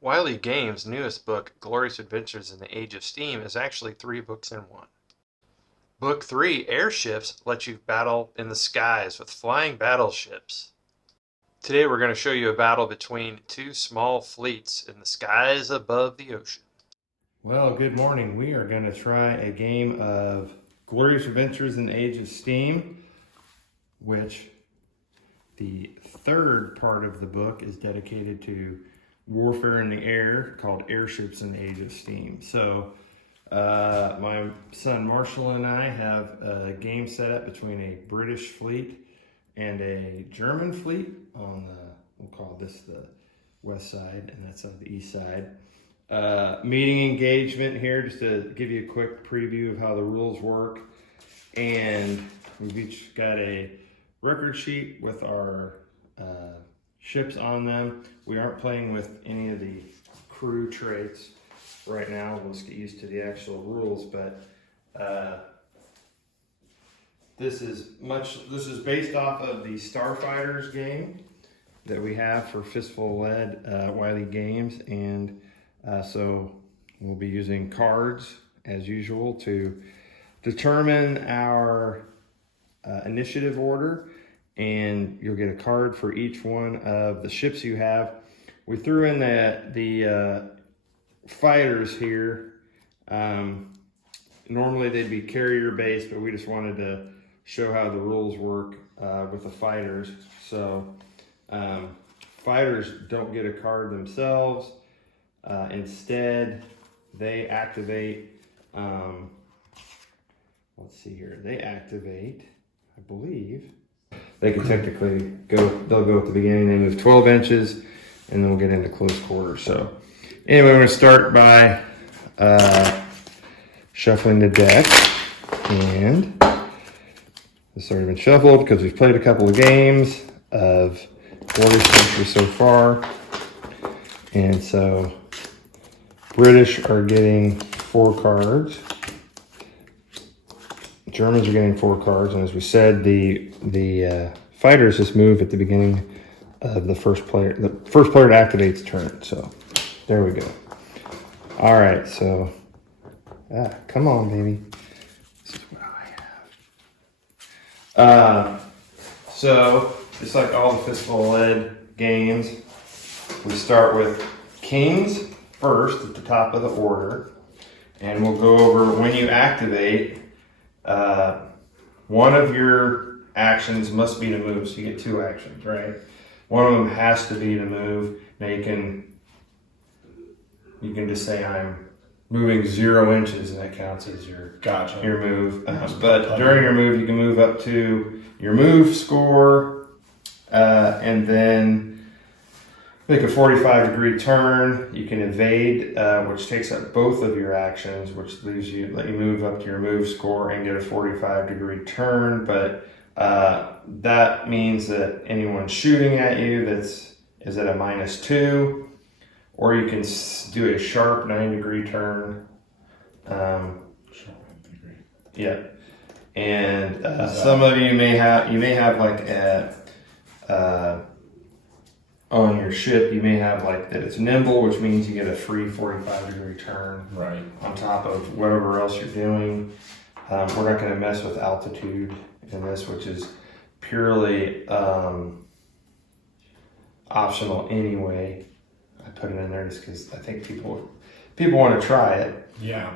Wiley Games' newest book, Glorious Adventures in the Age of Steam, is actually 3 books in one. Book 3, Airships, lets you battle in the skies with flying battleships. Today we're going to show you a battle between 2 small fleets in the skies above the ocean. Well, good morning. We are going to try a game of Glorious Adventures in the Age of Steam, which the third part of the book is dedicated to warfare in the air, called Airships in the Age of Steam. So my son Marshall and I have a game set up between a British fleet and a German fleet on the, we'll call this the west side, and that's on the east side. Meeting engagement here, just to give you a quick preview of how the rules work. And we've each got a record sheet with our ships on them. We aren't playing with any of the crew traits right now. We'll just get used to the actual rules, but this is based off of the Starfighters game that we have for Fistful-led Wiley Games, and so we'll be using cards as usual to determine our initiative order, and you'll get a card for each one of the ships you have. We threw in the fighters here. Normally they'd be carrier based, but we just wanted to show how the rules work with the fighters. So fighters don't get a card themselves. Instead, they activate, let's see here, they activate, I believe, they can technically they'll go at the beginning, they move 12 inches, and then we'll get into close quarters. So anyway, we're going to start by shuffling the deck, and it's already been shuffled because we've played a couple of games of Glorious Adventures so far, and so British are getting 4 cards. Germans are getting 4 cards, and as we said, the fighters just move at the beginning of the first player. The first player to activate's turn. So there we go. All right, so come on, baby. This is what I have. So just like all the Fistful-led games, we start with kings first at the top of the order, and we'll go over when you activate. One of your actions must be to move, so you get 2 actions, right? One of them has to be to move. Now you can just say I'm moving 0 inches, and that counts as your move. But during your move, you can move up to your move score, and then make a 45-degree turn. You can evade, which takes up both of your actions, which leaves you, let you move up to your move score and get a 45-degree turn. But that means that anyone shooting at you is at a -2, or you can do a sharp 9-degree turn. Yeah, and some of you may have like on your ship, you may have like that it's nimble, which means you get a free 45-degree turn right on top of whatever else you're doing. We're not going to mess with altitude in this, which is purely optional anyway. I put it in there just because I think people want to try it. Yeah.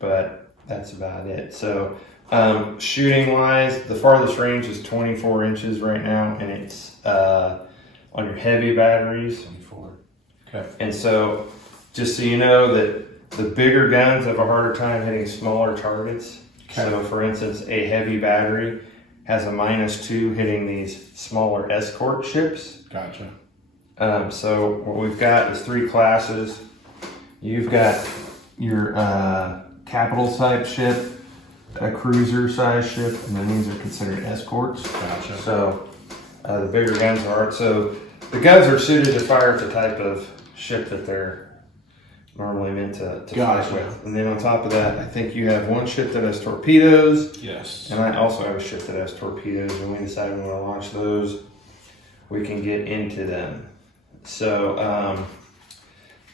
But that's about it. So shooting wise, the farthest range is 24 inches right now, and it's on your heavy batteries. 24. Okay. And so, just so you know, that the bigger guns have a harder time hitting smaller targets. Okay. So, for instance, a heavy battery has a -2 hitting these smaller escort ships. Gotcha. So, what we've got is 3 classes. You've got your capital type ship, a cruiser size ship, and then these are considered escorts. Gotcha. So, the bigger guns are. So the guns are suited to fire at the type of ship that they're normally meant to Gotcha. fight with. And then on top of that, I think you have one ship that has torpedoes. Yes. And I also have a ship that has torpedoes. When we decide we want to launch those, we can get into them. So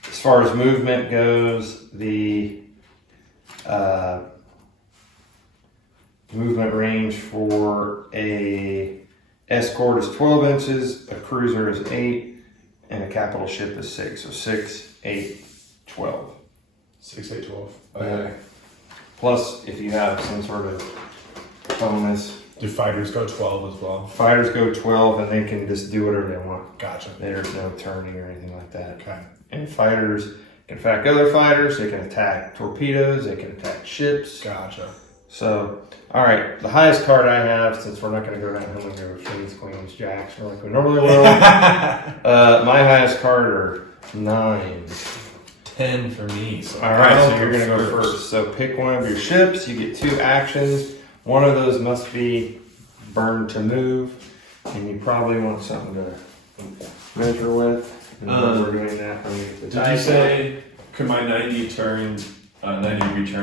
as far as movement goes, the movement range for a escort is 12 inches, a cruiser is 8, and a capital ship is 6. So 6, 8, 12. 6, 8, 12. Okay. Plus, if you have some sort of bonus, Do fighters go 12 as well? fighters go 12 and they can just do whatever they want. Gotcha. There's no turning or anything like that. Okay. And fighters can attack other fighters, they can attack torpedoes, they can attack ships. Gotcha. So, all right, the highest card I have, since we're not going to go down here with kings, queens, jacks, like we normally will, my highest card are 9. 10 for me. So All right, so you're going to go first. So pick one of your ships. You get 2 actions. One of those must be burned to move, and you probably want something to measure with. And we're doing that. Did you say, could my 90 degree turn,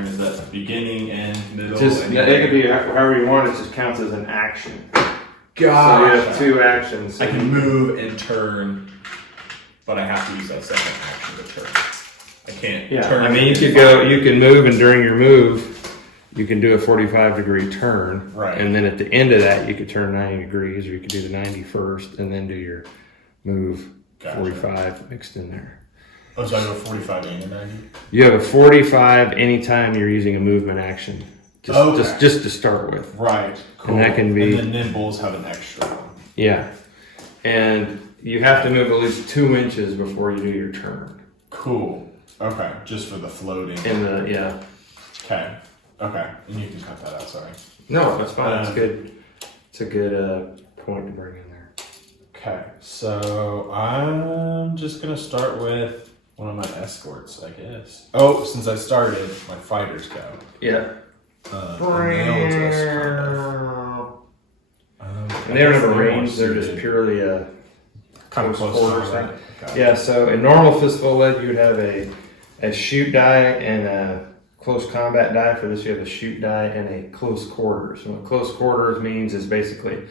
is that beginning, end, middle? Just and it could be however you want. It just counts as an action. So you have 2 actions. I can move and turn, but I have to use that second action to turn. I can't turn. I mean, you can move, and during your move, you can do a 45-degree turn. Right. And then at the end of that, you could turn 90 degrees, or you could do the 90 first, and then do your move 45 mixed in there. Oh, so I go 45 and a 90? You have a 45 anytime you're using a movement action. Just to start with. Right. Cool. And that can be. And the nimbles have an extra one. Yeah. And you have to move at least 2 inches before you do your turn. Cool. Okay. Just for the floating. Yeah. Okay. Okay. And you can cut that out, sorry. No, that's fine. It's good. It's a good point to bring in there. Okay. So I'm just going to start with one of my escorts, I guess. Oh, since I started, my fighters go. Yeah. And they'll just And they don't have a range, they're just purely a kind of close close quarters combat. thing. Okay. Yeah, so in normal fistful lead, you would have a shoot die and a close combat die. For this, you have a shoot die and a close quarters. And what close quarters means is basically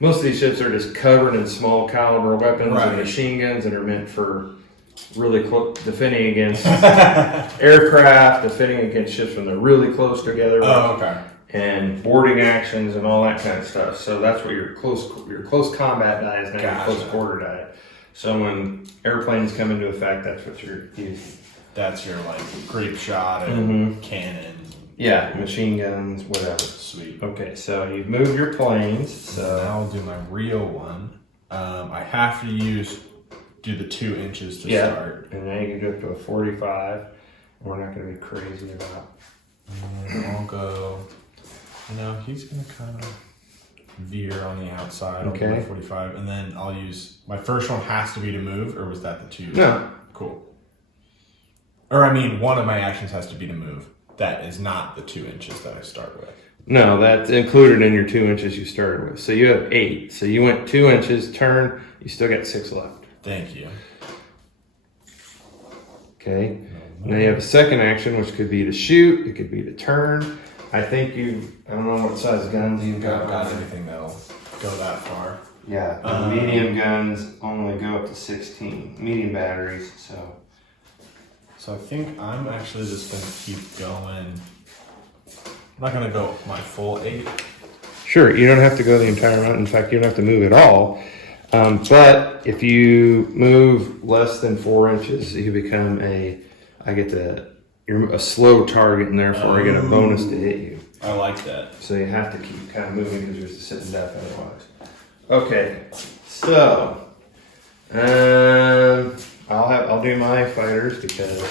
most of these ships are just covered in small caliber weapons and machine guns that are meant for really defending against aircraft, defending against ships when they're really close together. Oh, okay. And boarding actions and all that kind of stuff. So that's what your close combat die is, not your close quarter die. So when airplanes come into effect, that's what you're using. That's your like grape shot and cannons. Yeah, machine guns, whatever. Sweet. Okay, so you've moved your planes. So now I'll do my real one. I have to do the 2 inches to start. And now you can do up to a 45. And we're not going to be crazy about. And I'll go. He's gonna kind of veer on the outside. Okay. I'll do my 45, and then I'll use my first one. Has to be to move, or was that the 2? No. Cool. Or I mean, one of my actions has to be to move. That is not the 2 inches that I start with. No, that's included in your 2 inches you started with. So you have 8. So you went 2 inches, turn, you still got 6 left. Thank you. Okay. Now you have a second action, which could be to shoot, it could be to turn. I think I don't know what size guns you've got. Got anything that'll go that far. Yeah, the medium guns only go up to 16. Medium batteries, so. So I think I'm actually just gonna keep going. I'm not gonna go my full 8. Sure, you don't have to go the entire route. In fact, you don't have to move at all. But if you move less than 4 inches, you become you're a slow target, and therefore I get a bonus to hit you. I like that. So you have to keep kind of moving because there's a sitting death otherwise. Okay, so I'll do my fighters because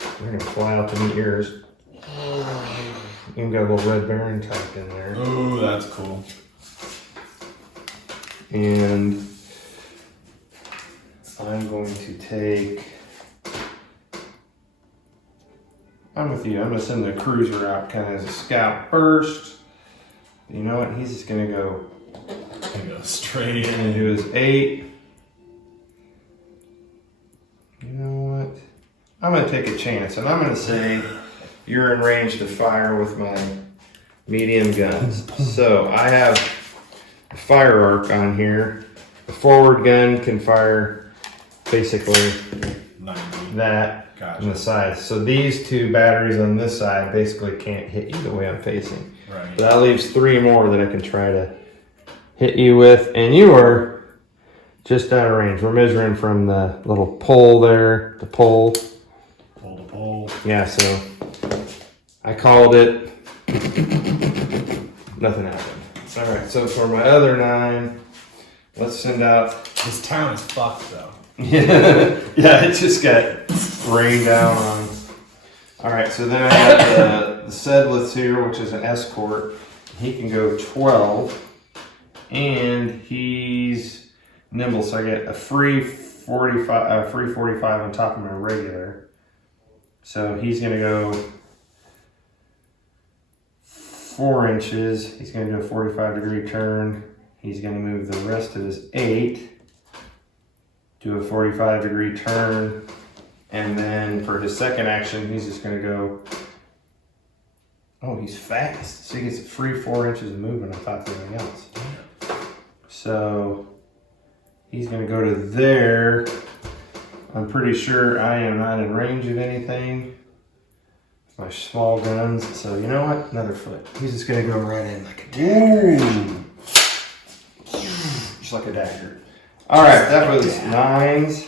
they're gonna fly out to meet yours. You've got a little Red Baron type in there. Ooh, that's cool. And I'm going to take. I'm with you. I'm going to send the cruiser out kind of as a scout first. You know what? He's just going to go. Straight in. And do his 8. You know what? I'm going to to take a chance, and I'm going to say you're in range to fire with my medium guns. So I have a fire arc on here. The forward gun can fire basically 90. that Gotcha. on the side. So these two batteries on this side basically can't hit you the way I'm facing. Right. So that leaves 3 more that I can try to hit you with, and you are just out of range. We're measuring from the little pole there, the pole. Pole to pole. Yeah, so I called it. Nothing happened. All right, so for my other 9, let's send out. This town is fucked though. Yeah, it just got rained down on. All right, so then I have the Sedlitz here, which is an escort. He can go 12, and he's nimble, so I get a free 45 on top of my regular. So he's gonna go 4 inches. He's gonna do a 45-degree turn. He's gonna move the rest of his 8. Do a 45-degree turn, and then for his second action, he's just going to go. Oh, he's fast, so he gets a free 4 inches of movement on top of everything else. So he's going to go to there. I'm pretty sure I am not in range of anything with my small guns. So you know what? Another foot. He's just going to go right in like a dagger. Just like a dagger. All right, that was 9s.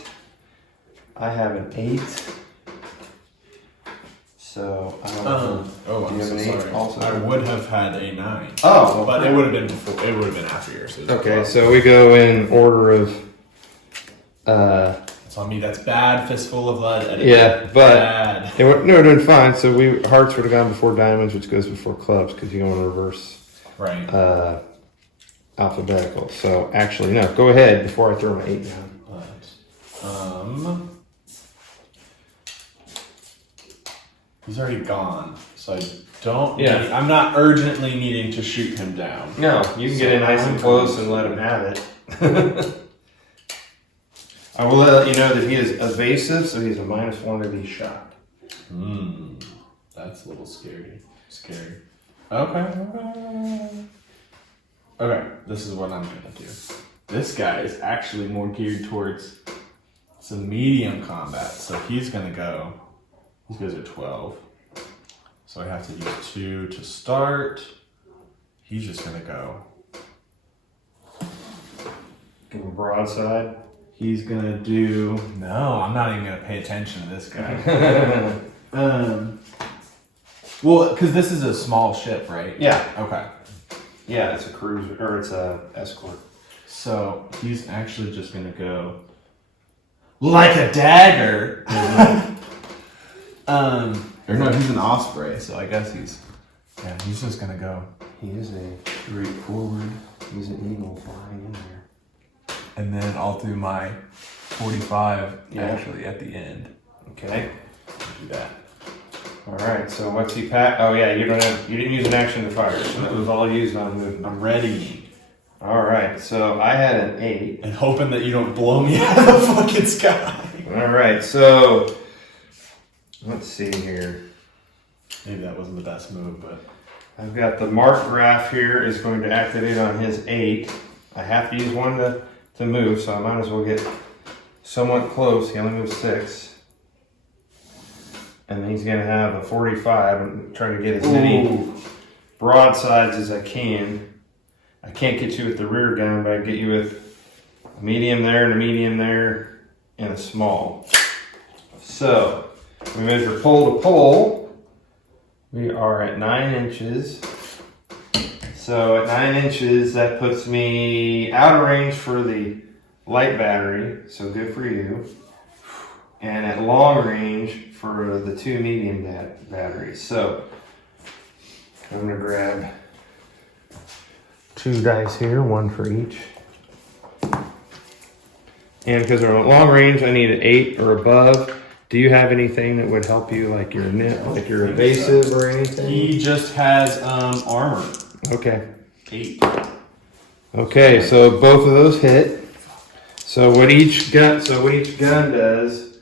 I have an 8. So I don't know. Oh, Do you I'm have so an 8 sorry. also? I would have had a 9. Oh, But it would have been before. It would have been after yours. So okay. So we go in order of. That's on me. That's bad. Fistful of lead. Editing. Yeah, but bad. no, we're doing fine. So hearts would have gone before diamonds, which goes before clubs because you go in reverse. Right. Alphabetical. So actually, no. Go ahead before I throw my 8 down. He's already gone, so I don't. Yeah. I'm not urgently needing to shoot him down. No, you can get in nice and close and let him have it. I will let you know that he is evasive, so he's a -1 to be shot. That's a little scary. Okay, this is what I'm gonna do. This guy is actually more geared towards some medium combat, so he's gonna go. These guys are 12, so I have to use 2 to start. He's just gonna go. Give him broadside. He's gonna do. No, I'm not even gonna pay attention to this guy. Well, because this is a small ship, right? Yeah. Okay. Yeah, it's a cruiser, or it's a escort. So he's actually just gonna go like a dagger. Or no, he's an osprey, so I guess he's just gonna go. He is a Straight forward. he's an eagle flying in there. And then I'll do my 45 Yeah. actually at the end. Okay. Do that. All right. So what's he pack? Oh yeah, you didn't use an action to fire, so that was all used on movement. I'm ready. All right. So I had an 8. And hoping that you don't blow me out of the fucking sky. All right. So let's see here. Maybe that wasn't the best move, but I've got the mark graph here is going to activate on his 8. I have to use 1 to move, so I might as well get somewhat close. He only moves 6. And he's going to have a 45. I'm trying to get as many broadsides as I can. I can't get you with the rear gun, but I get you with a medium there and a medium there and a small. So we measure pole to pole. We are at 9 inches. So at 9 inches, that puts me out of range for the light battery. So good for you. And at long range for the 2 medium batteries. So I'm gonna grab 2 dice here, 1 for each. And because they're at long range, I need an 8 or above. Do you have anything that would help you, like your like your evasive or anything? he just has armor. Okay. 8. Okay, so both of those hit. So what each gun does,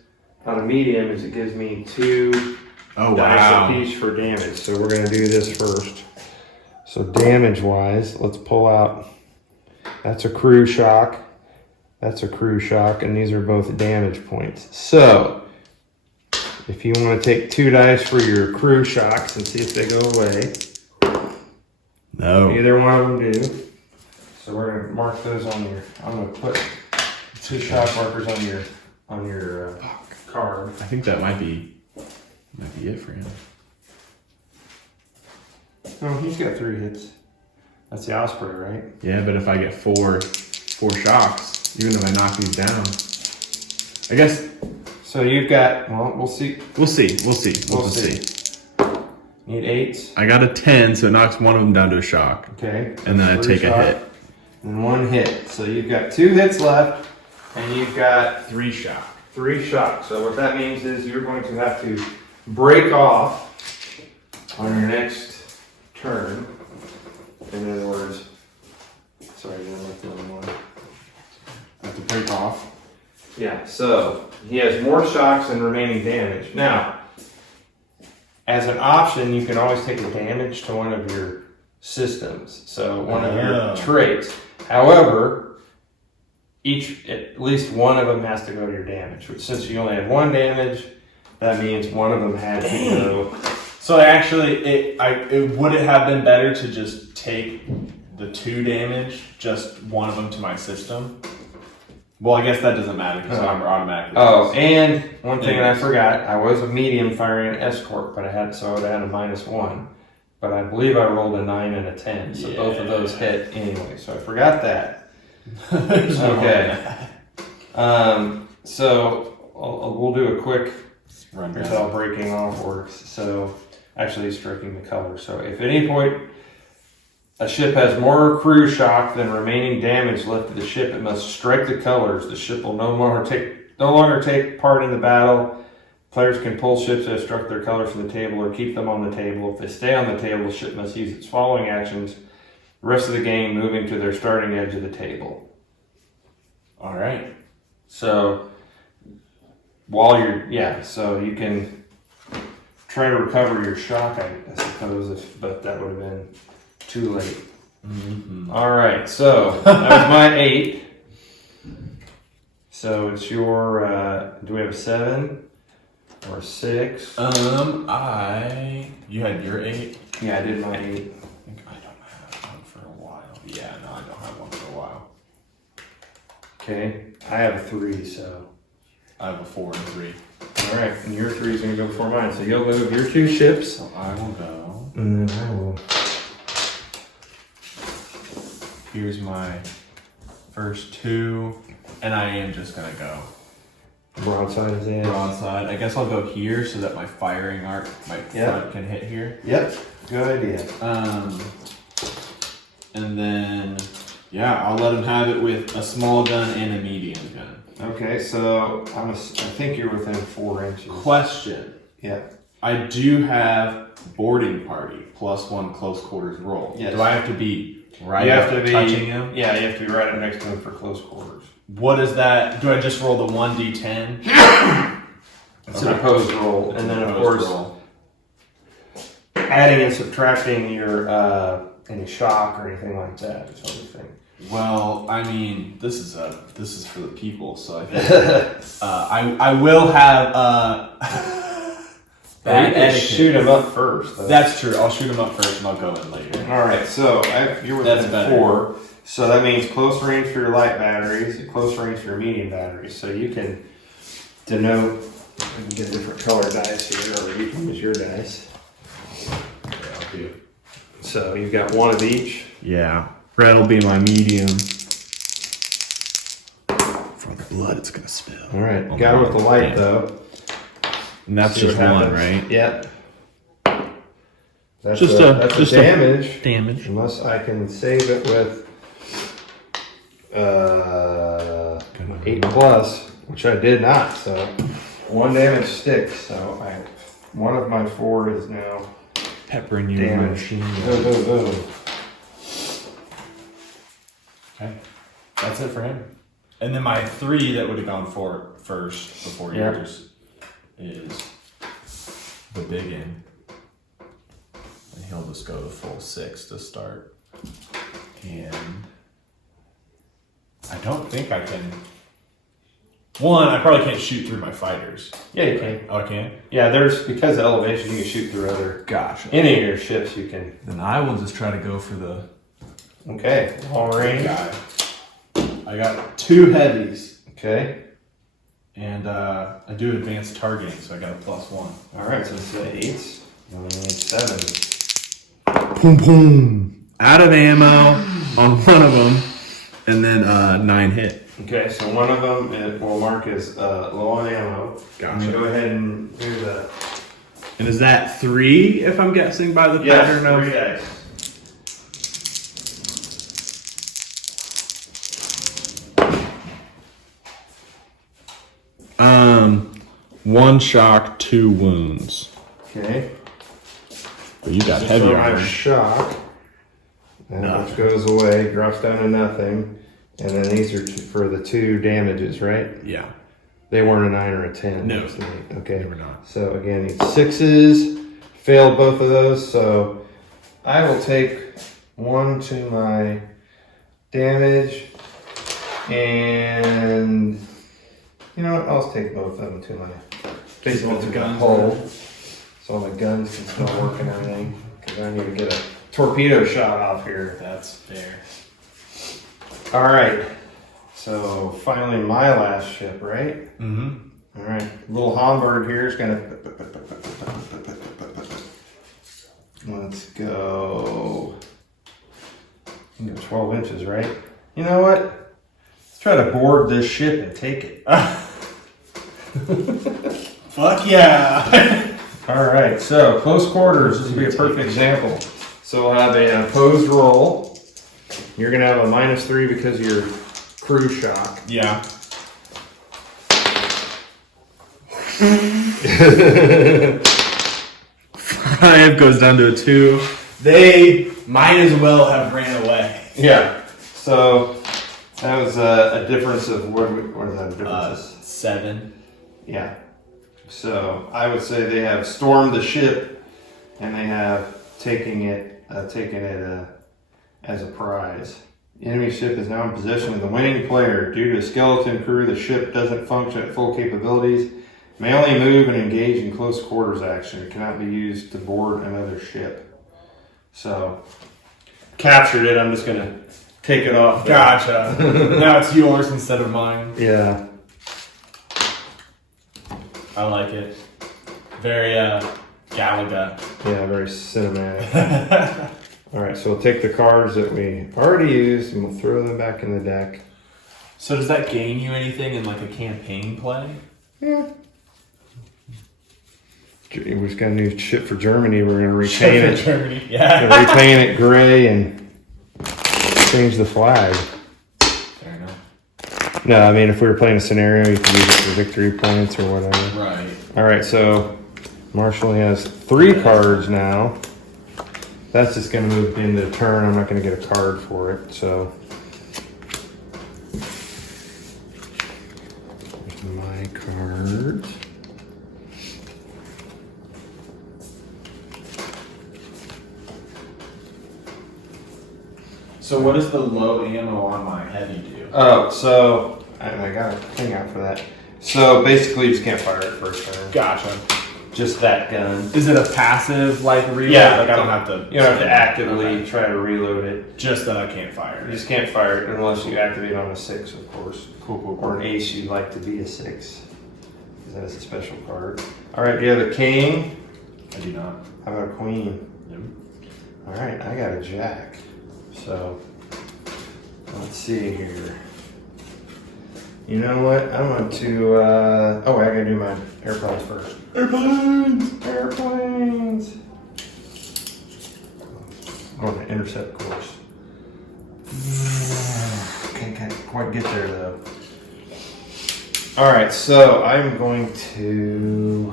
on a medium is it gives me 2 Oh, dice wow. apiece for damage. So we're going to do this first. So damage-wise, let's pull out. That's a crew shock. That's a crew shock, and these are both damage points. So if you want to take 2 dice for your crew shocks and see if they go away. No. Either one of them do. So we're going to mark those on your. I'm going to put 2 shock markers on your card. I think that might be it for him. No, he's got 3 hits. That's the Osprey, right? Yeah, but if I get four shocks, even if I knock these down, I guess. So you've got. Well, we'll see. We'll see. We'll just see. Need 8s. I got a 10, so it knocks one of them down to a shock. Okay. And then I take a hit. And 1 hit. So you've got 2 hits left, and you've got 3 shock. 3 shocks. So what that means is you're going to have to break off on your next turn. In other words, sorry, I didn't look the other one. I have to break off. Yeah, so he has more shocks than remaining damage. Now, as an option, you can always take a damage to one of your systems. So one of your traits. However, at least one of them has to go to your damage. Which since you only have 1 damage, that means one of them had to go. So actually, would it have been better to just take the 2 damage, just one of them to my system? Well, I guess that doesn't matter because I'm automatically. Oh, and one thing that I forgot, I was a medium firing an escort, but I had a -1. But I believe I rolled a 9 and a 10, so both of those hit anyway. So I forgot that. Okay. So we'll do a quick. Here's how breaking off works. So actually striking the color. So if at any point a ship has more crew shock than remaining damage left of the ship, it must strike the colors. The ship will no longer take part in the battle. Players can pull ships that have struck their colors from the table or keep them on the table. If they stay on the table, the ship must use its following actions the rest of the game, moving to their starting edge of the table. All right. So so you can try to recover your shock, I suppose, but that would have been too late. Mm-hmm. All right, so that was my 8. So it's your. Do we have a 7 or a 6? You had your 8. Yeah, I did my 8. I think I don't have one for a while. Yeah, no, I don't have one for a while. Okay, I have a 3, so. I have a 4 and 3. All right, and your 3 is going to go before mine. So you'll move your 2 ships. So I will go. And then I will. Here's my first 2, and I am just gonna go Broadside is in. broadside. I guess I'll go here so that my firing arc, my front can hit here. Yep, good idea. And then I'll let him have it with a small gun and a medium gun. Okay, so I think you're within 4 inches. Question. Yeah. I do have boarding party +1 close quarters roll. Yes. Do I have to be right You have up to be touching him? Yeah, you have to be right up next to him for close quarters. What is that? Do I just roll the 1d10? It's an opposed roll, and then of course adding and subtracting your any shock or anything like that is everything. Well, I mean, this is for the people, so I think I will have you can shoot him up first. Though. That's true. I'll shoot him up first, and I'll go in later. All right, so you're within 4, so that means close range for your light batteries, close range for your medium batteries. So you can denote. You can get different color dice here, or you can use your dice. Yeah, I'll do. So you've got 1 of each. Yeah, red will be my medium. For the blood, it's gonna spill. All right, got it with the light though. And that's See just what 1, happens. right? Yep. That's Just a a damage. Damage. Unless I can save it with 8+, which I did not. So 1 damage sticks. So one of my 4 is now Peppering you damage. machine. Boom. Okay, that's it for him. And then my 3 that would have gone for first before yours. is the big end. And he'll just go the full 6 to start. And I don't think I can. One, I probably can't shoot through my fighters. Yeah, you can. Oh, I can? Yeah, because of elevation, you can shoot through other. Gotcha. Any of your ships, you can. Then I will just try to go for the Okay, long range guy. I got 2 heavies. Okay. And I do advanced targeting, so I got a +1. All right, so it's the 8s. And we need 7s. Boom, boom. Out of ammo on one of them, and then 9 hit. Okay, so one of them will mark as low on ammo. Gotcha. Go ahead and do the. And is that 3, if I'm guessing by the pattern of? 3 dice. One shock, 2 wounds. Okay. But you got So heavy I have armor. shock. And which goes away, drops down to nothing. And then these are for the 2 damages, right? Yeah. They weren't a 9 or a 10. No. Okay. They were not. So again, need 6s. Failed both of those. So I will take 1 to my damage. And you know what? I'll just take both of them to my basically both to the my guns hull. So my guns can still work and everything. Because I need to get a torpedo shot off here. That's fair. All right. So finally, my last ship, right? Mm-hmm. All right. Little Hamburg here is gonna. Let's go. 12 inches, right? You know what? Let's try to board this ship and take it. Fuck yeah! All right. So close quarters. This will be a perfect example. So we'll have an opposed roll. You're gonna have a -3 because of your crew shock. Yeah. 5 goes down to a 2. They might as well have ran away. Yeah. So that was a difference of what is that? A difference? 7. Yeah. So I would say they have stormed the ship, and they have taken it as a prize. The enemy ship is now in possession of the winning player. Due to a skeleton crew, the ship doesn't function at full capabilities. May only move and engage in close quarters action. It cannot be used to board another ship. So captured it. I'm just gonna take it off. Gotcha. Now it's yours instead of mine. Yeah. I like it. Very Galaga. Yeah, very cinematic. All right, so we'll take the cards that we already used and we'll throw them back in the deck. So does that gain you anything in like a campaign play? Yeah. We just got a new ship for Germany. We're gonna repaint it. Germany. Yeah. Gonna repaint it gray and change the flag. Fair enough. No, I mean if we were playing a scenario, you could use it for victory points or whatever. Right. All right, so Marshall has 3 cards now. That's just gonna move into the turn. I'm not gonna get a card for it, so. There's my cards. So what does the low ammo on my heavy do? Oh, so I got a thing out for that. So basically, you just can't fire it first turn. Gotcha. Just that gun. Is it a passive like reload? Yeah, Like I don't have to. You don't have to actively Okay. try to reload it. Just that I can't fire. You just can't fire it unless you activate on a 6, of course. Cool. Or an ace you'd like to be a 6. Because that is a special card. All right, do you have a king? I do not. How about a queen? Yep. All right, I got a jack. So let's see here. You know what? I want to. I gotta do my airplanes first. Airplanes. I'm on the intercept course. Can't quite get there though. All right, so I'm going to.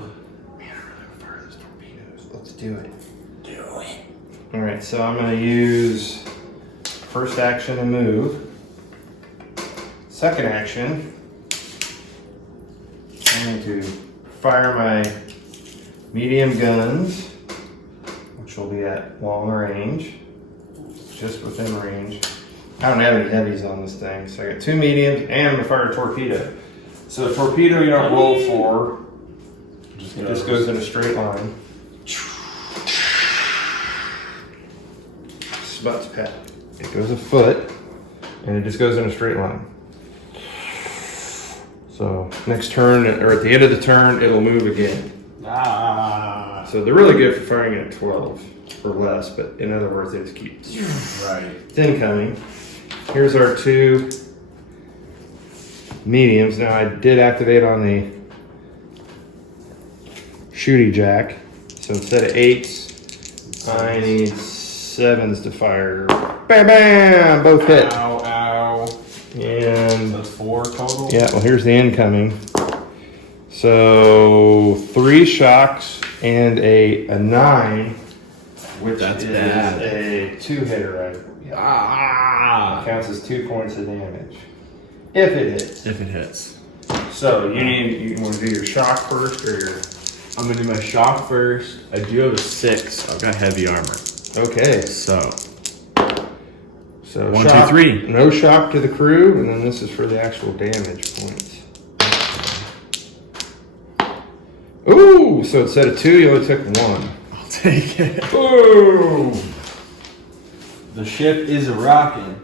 Man, I really prefer those torpedoes. Let's do it. Do it. All right, so I'm going to use first action to move. Second action, I'm going to fire my medium guns, which will be at long range, just within range. I don't have any heavies on this thing, so I got 2 mediums, and I'm gonna fire a torpedo. So a torpedo you don't roll for, it just goes in a straight line. Smuts pat. It goes a foot, and it just goes in a straight line. So next turn, or at the end of the turn, it'll move again. So they're really good for firing at 12 or less, but in other words, they just keep. Right. It's incoming. Here's our 2 mediums. Now I did activate on the shooty jack. So instead of 8s, I need 7s to fire. Bam, bam, both hit. Ow, ow. And So that's 4 total? yeah, well here's the incoming. So 3 shocks and a 9, which That's is bad. a 2-hitter. Ah! Counts as 2 points of damage. If it hits. If it hits. So you want to do your shock first or your... I'm gonna do my shock first. I do have a 6. I've got heavy armor. Okay. So 1, 2, shock, 3. No shock to the crew, and then this is for the actual damage points. Ooh, so instead of 2, you only took 1. I'll take it. Ooh! The ship is a-rocking.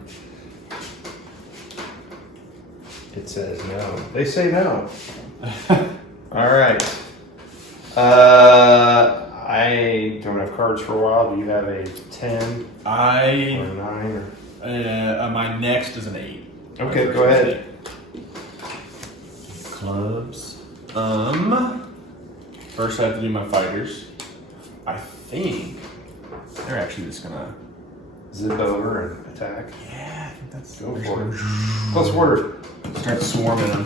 It says no. They say no. All right. I don't have cards for a while. Do you have a 10 or a 9? My next is an 8. Okay, go ahead. Clubs. First I have to do my fighters. I think they're actually just gonna Zip over and attack. Yeah, I think that's Go for it. Close quarters. Start swarming them.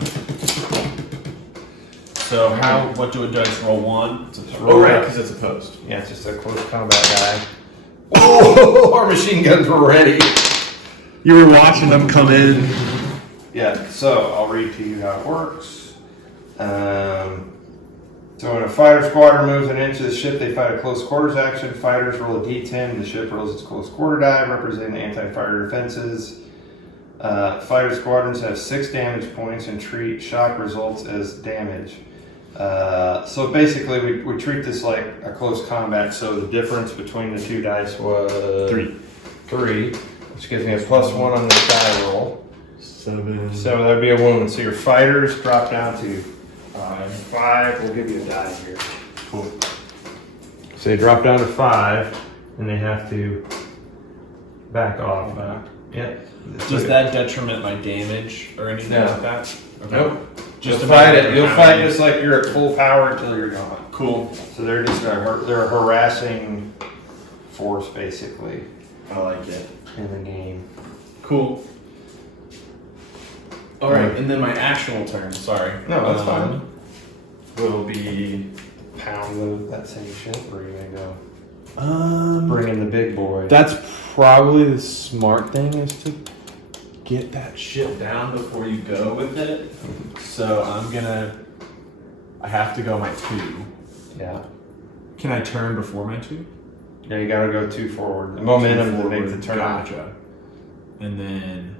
So what do I just roll 1? roll right, one. because it's a post. Yeah, it's just a close combat guy. Oh, our machine guns were ready. You were watching them come in. Yeah, so I'll read to you how it works. So when a fighter squadron moves an inch of the ship, they fight a close quarters action. Fighters roll a d10. The ship rolls its close quarter die, representing anti-fighter defenses. Fighter squadrons have 6 damage points and treat shock results as damage. So basically, we treat this like a close combat. So the difference between the 2 dice was 3, which gives me a +1 on the die roll. 7. So that'd be a wound. So your fighters drop down to 5. We'll give you a die here. Cool. So they drop down to 5, and they have to back off. Yep. Does that detriment my damage or anything No. like that? Okay. Nope. Just Just to fight make it. You'll how fight many- just like you're at full power until you're gone. Cool. So they're just they're a harassing force basically I like it. in the game. Cool. All right, and then my actual turn. Sorry. No, that's fine. Will be Pound that same shit. Where are you gonna go? um. Bring in the big boy. That's probably the smart thing is to get that shit down before you go with it. So I have to go my 2. Yeah. Can I turn before my 2? Yeah, you gotta go 2 forward. The momentum to make the turn. Gotcha. And then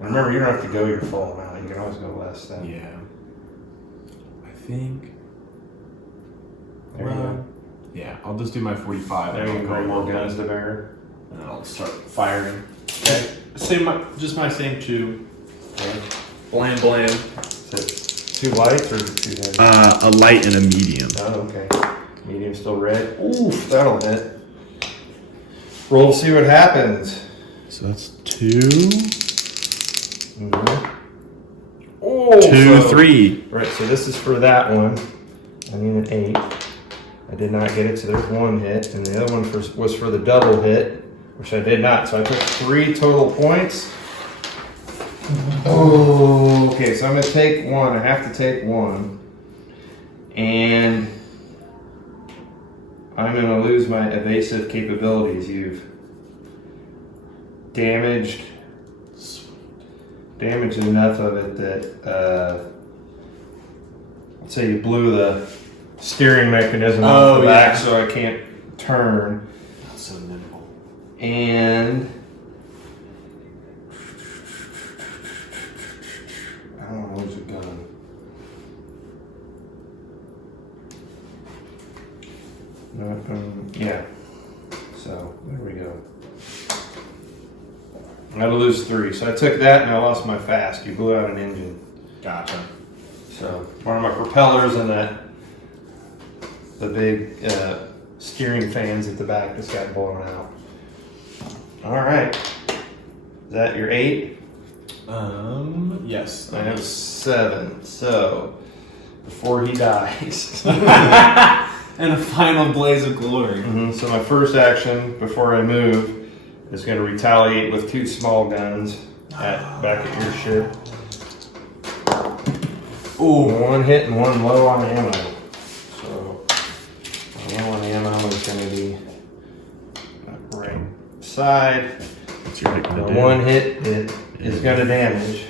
And remember, you don't have to go your full amount. You can always go less than. yeah, I think. There you go. Yeah, I'll just do my 45. There and you I'll can bring go more a little guns bit, to bear. and then I'll start firing. Okay. Just my same 2. Blam blam. Is it 2 lights or is it 2 heavy? A light and a medium. Oh, okay. Medium still red. Oof, that'll hit. Roll to see what happens. So that's 2. Mm-hmm. Oh, 2, so- 3. Right, so this is for that one. I need an 8. I did not get it, so there's 1 hit. And the other one was for the double hit, which I did not. So I took 3 total points. Oh, okay, so I'm going to take 1. I have to take 1. And I'm going to lose my evasive capabilities. You've damaged enough of it that So you blew the steering mechanism off the back, so I can't turn. That's so nimble. And I don't know, where's it going? Yeah. So there we go. I had to lose 3. So I took that and I lost my fast. You blew out an engine. Gotcha. So one of my propellers and the big steering fans at the back just got blown out. All right. Is that your 8? Yes. I have 7. So before he dies. And a final blaze of glory. So my first action before I move is going to retaliate with 2 small guns back at your ship. Ooh, 1 hit and 1 low on ammo. So low on ammo is going to be right side. What's your hit The gonna do? 1 hit is going to damage.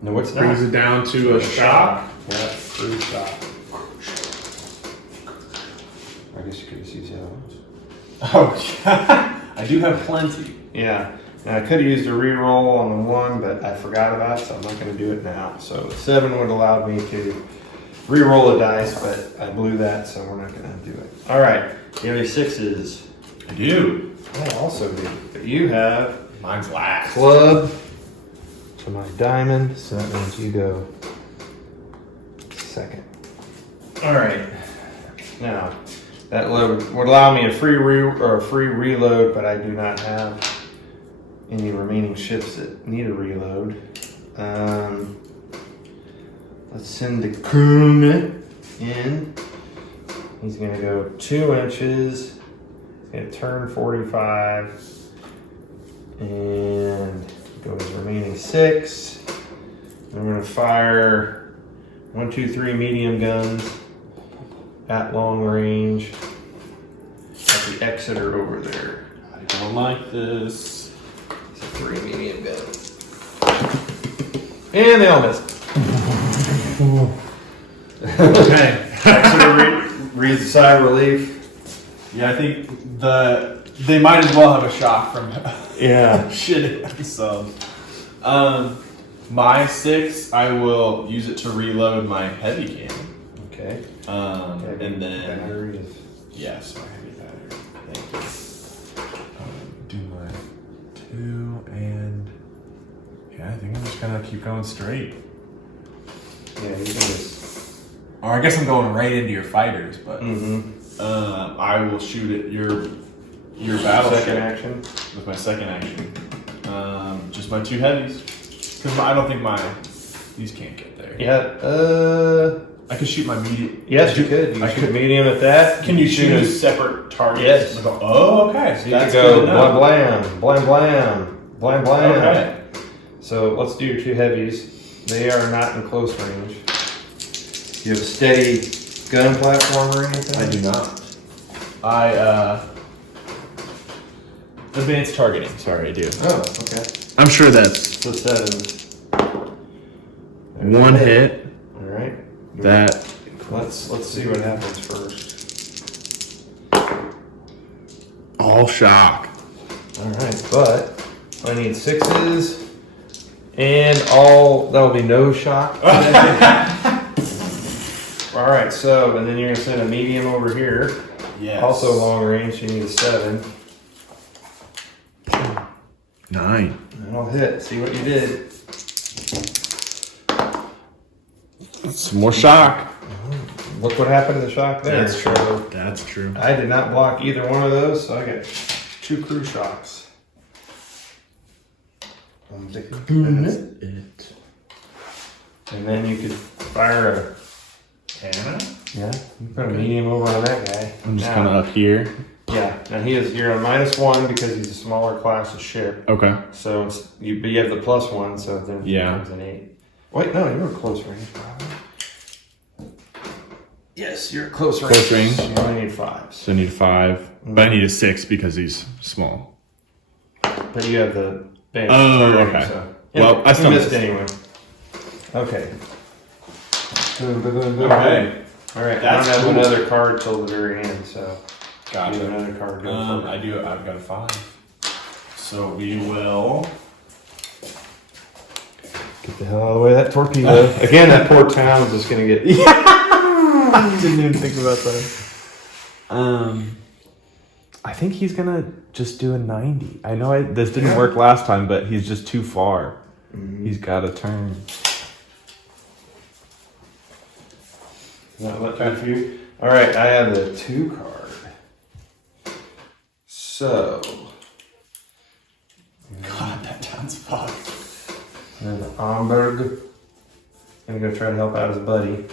No, it's not. Brings it down to a shock. Yeah, cruise shock. I guess you could just use the other ones. Oh, yeah. I do have plenty. Yeah. Now I could have used a reroll on the 1, but I forgot about it, so I'm not going to do it now. So 7 would allow me to reroll the dice, but I blew that, so we're not going to do it. All right. You have any 6s? I do. I also do. But you have Mine's last. club to my diamond, so that means you go second. All right. Now, that load would allow me a free reload, but I do not have any remaining ships that need a reload. Let's send the crewman in. He's going to go 2 inches. He's going to turn 45. And go his remaining 6. I'm going to fire 1, 2, 3 medium guns at long range at the exeter over there. I don't like this. It's a 3 medium guns. And they all missed. Okay. Exeter reads a sigh of relief. Yeah, I think they might as well have a shock from Yeah. shit themselves. My 6, I will use it to reload my heavy cannon. Okay. And then Battery is... yes, my heavy battery. Thank you. Do my 2 and yeah, I think I'm just gonna keep going straight. Yeah, you can just... Or I guess I'm going right into your fighters, but Mm-hmm. I will shoot at your battleship Second action. with my second action. Just my 2 heavies. Because I don't think these can't get there. Yeah, I could shoot my medium. yes, you could. You I shoot could. medium at that. Can you shoot choose separate targets? Yes. Oh, okay. So you That's could go good to blam know. blam, blam blam, blam blam. Okay. So let's do your 2 heavies. They are not in close range. You have a steady gun platform or anything? I do not. Advanced targeting. Sorry, I do. Oh, okay. I'm sure that's So 7s. one hit. All right. That. Let's see what happens first. All shock. All right, but I need 6s and that'll be no shock. All right, so, and then you're gonna send a medium over here. Yes. Also long range, you need a 7. 9. That'll hit. See what you did. Some more shock. Look what happened to the shock there. That's true. So That's true. I did not block either one of those, so I got 2 crew shocks. That's it. And then you could fire a Anna? you put a medium over on that guy. I'm just Now- kind of up here. Yeah, now you're on -1 because he's a smaller class of ship. Okay. So but you have the +1, so then it Yeah. becomes an 8. Wait, no, you were close range, probably. Yes, you're at close range. Close range. You only need 5s. So I need a 5. But I need a 6 because he's small. But you have the band. Oh, okay. So. Well, I still missed missed. anyway. Okay. Boom, boom, boom, boom. Okay. All right. That's I don't have cool. another card till the very end, so Gotcha. do another card. Go for it. I do. I've got a 5. So we will. Get the hell out of the way of that torpedo. Again, that poor town's just gonna get. I didn't even think about that. I think he's gonna just do a 90. I know this didn't work last time, but he's just too far. He's got a turn. Not much for you. All right, I have the 2 card. So. God, that town's fucked. And then Amberg. Gonna go try to help out his buddy.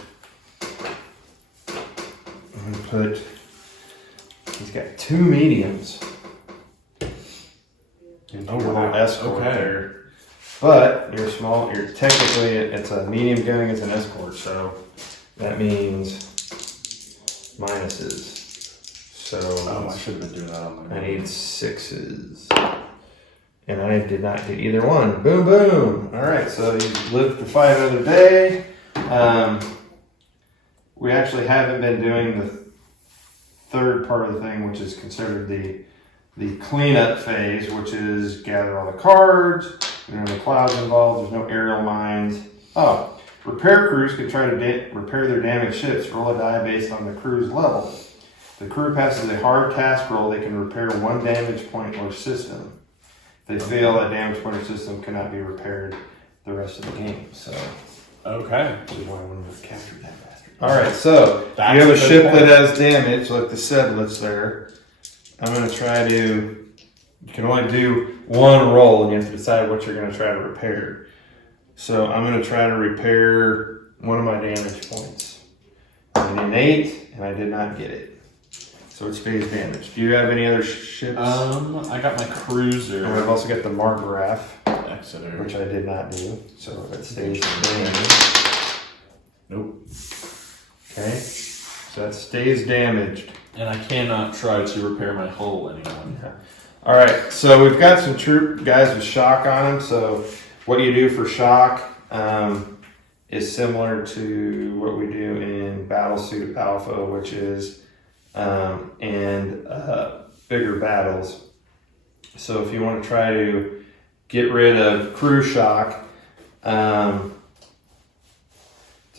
I'm gonna put. He's got 2 mediums. Oh, wow. Escort Okay. there. But you're small. You're technically it's a medium gun against an escort, so that means minuses. So I should have been doing that on my I need 6s. And I did not get either one. Boom, boom. All right, so you lived to fight another day. We actually haven't been doing the third part of the thing, which is considered the cleanup phase, which is gather all the cards. There are no clouds involved. There's no aerial mines. Oh, repair crews can try to repair their damaged ships. Roll a die based on the crew's level. If the crew passes a hard task roll, they can repair 1 damage point or system. If they fail, that damage point or system cannot be repaired the rest of the game. So, Okay. which is why I wanted to capture that bastard. All right, so you have a ship that has damage, like the Sedlitz there. I'm going to try to. You can only do 1 roll, and you have to decide what you're going to try to repair. So I'm going to try to repair one of my damage points. I need an 8, and I did not get it. So it stays damaged. Do you have any other ships? I got my cruiser. And I've also got the Margraf, Exeter. which I did not do. So it stays damaged. Nope. Okay. So that stays damaged. And I cannot try to repair my hull anymore. All right, so we've got some troop guys with shock on them. So what you do for shock is similar to what we do in Battlesuit Alpha, which is bigger battles. So if you want to try to get rid of crew shock, to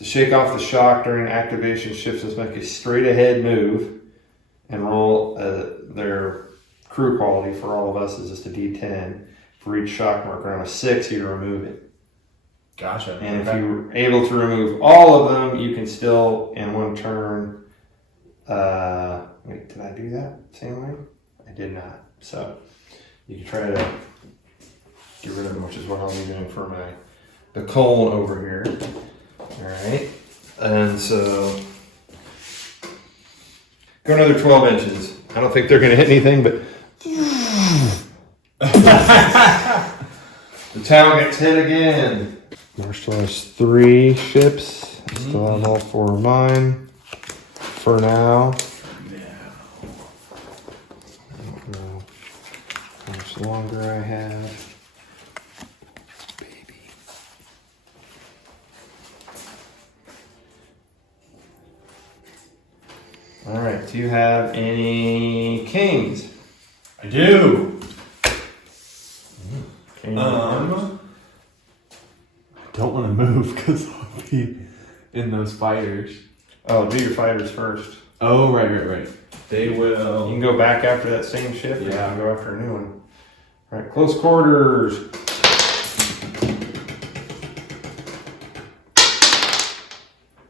shake off the shock during activation, ships must make a straight ahead move and roll their crew quality for all of us is just a D10. For each shock marker on a 6, you remove it. Gotcha. And if you're able to remove all of them, you can still, in 1 turn, wait, did I do that same way? I did not. So you can try to get rid of them, which is what I'll be doing for the colon over here. All right. And so go another 12 inches. I don't think they're going to hit anything, but the town gets hit again. Marshall has 3 ships. I still have all 4 of mine for now. I don't know how much longer I have. Baby. All right. Do you have any kings? I do. King I don't want to move because I'll be in those fighters. Oh, do your fighters first. Oh, right. They will. You can go back after that same ship, or you Yeah. can go after a new one. All right, close quarters.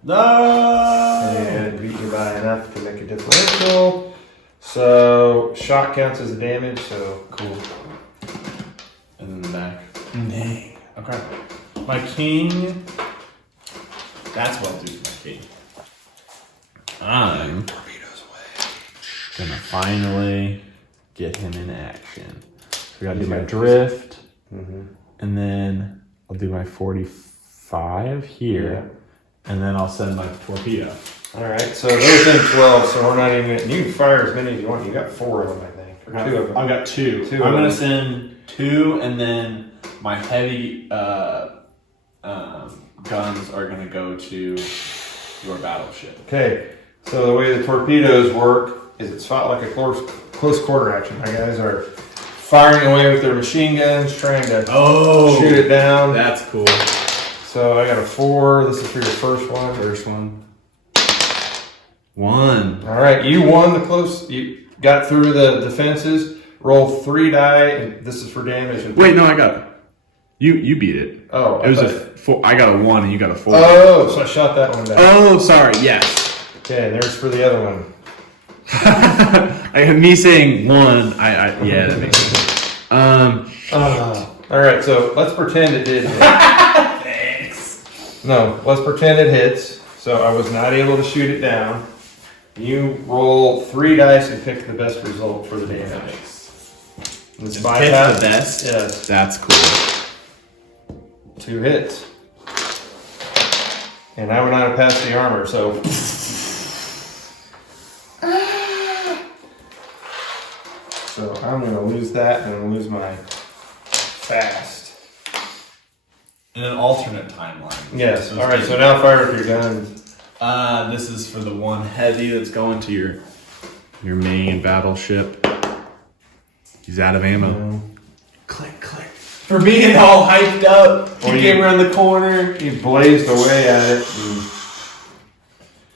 No! And beat you by enough to make a differential. So, shot counts as a damage, so cool. And then the back. Nay. Okay. My king. That's what I'll do for my king. I'm gonna finally get him in action. So we gotta do my drift, and then I'll do my 45 here, and then I'll send my torpedo. All right, so those in 12, so we're not even. You can fire as many as you want. You got 4 of them, I think, or 2 of them. I've got 2. Two I'm of gonna them. send 2, and then my heavy guns are gonna go to your battleship. Okay, so the way the torpedoes work is it's fought like a close quarter action. My guys are firing away with their machine guns, trying to shoot it down. That's cool. So I got a 4. This is for your first one. First one. 1. All right, you won the close. You got through the defenses. Roll 3 die, and this is for damage. And Wait, no, I got it. You beat it. Oh, it was a 4. I got a 1 and you got a 4. Oh, so I shot that one down. Oh, sorry. Yes. Okay, there's for the other one. Me saying 1. Yeah, that makes sense. All right, so let's pretend it did hit. Thanks. No, let's pretend it hits. So I was not able to shoot it down. You roll 3 dice and pick the best result for the damage. This Hits the best? Yes. That's cool. 2 hits. And I would not have passed the armor, so. So I'm going to lose that, and I'm going to lose my fast. In an alternate timeline. Yes. All right. So now fire with your guns. This is for the one heavy that's going to your main battleship. He's out of ammo. Click, click. For being all hyped up, he came around the corner. He blazed away at it.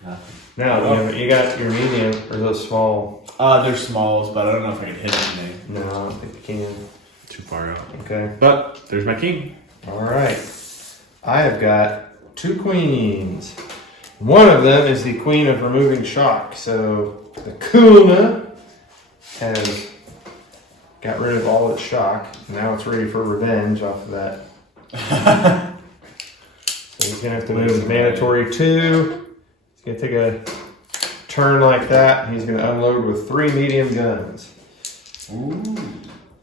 Nothing. Now you got your medium or those small. They're smalls, but I don't know if I can hit anything. No, I don't think you can. Too far out. Okay. But there's my king. All right. I have got 2 queens. One of them is the queen of removing shock. So the Kuna has got rid of all its shock. Now it's ready for revenge off of that. So he's going to have to move mandatory 2. He's going to take a turn like that. And he's going to unload with 3 medium guns. Ooh.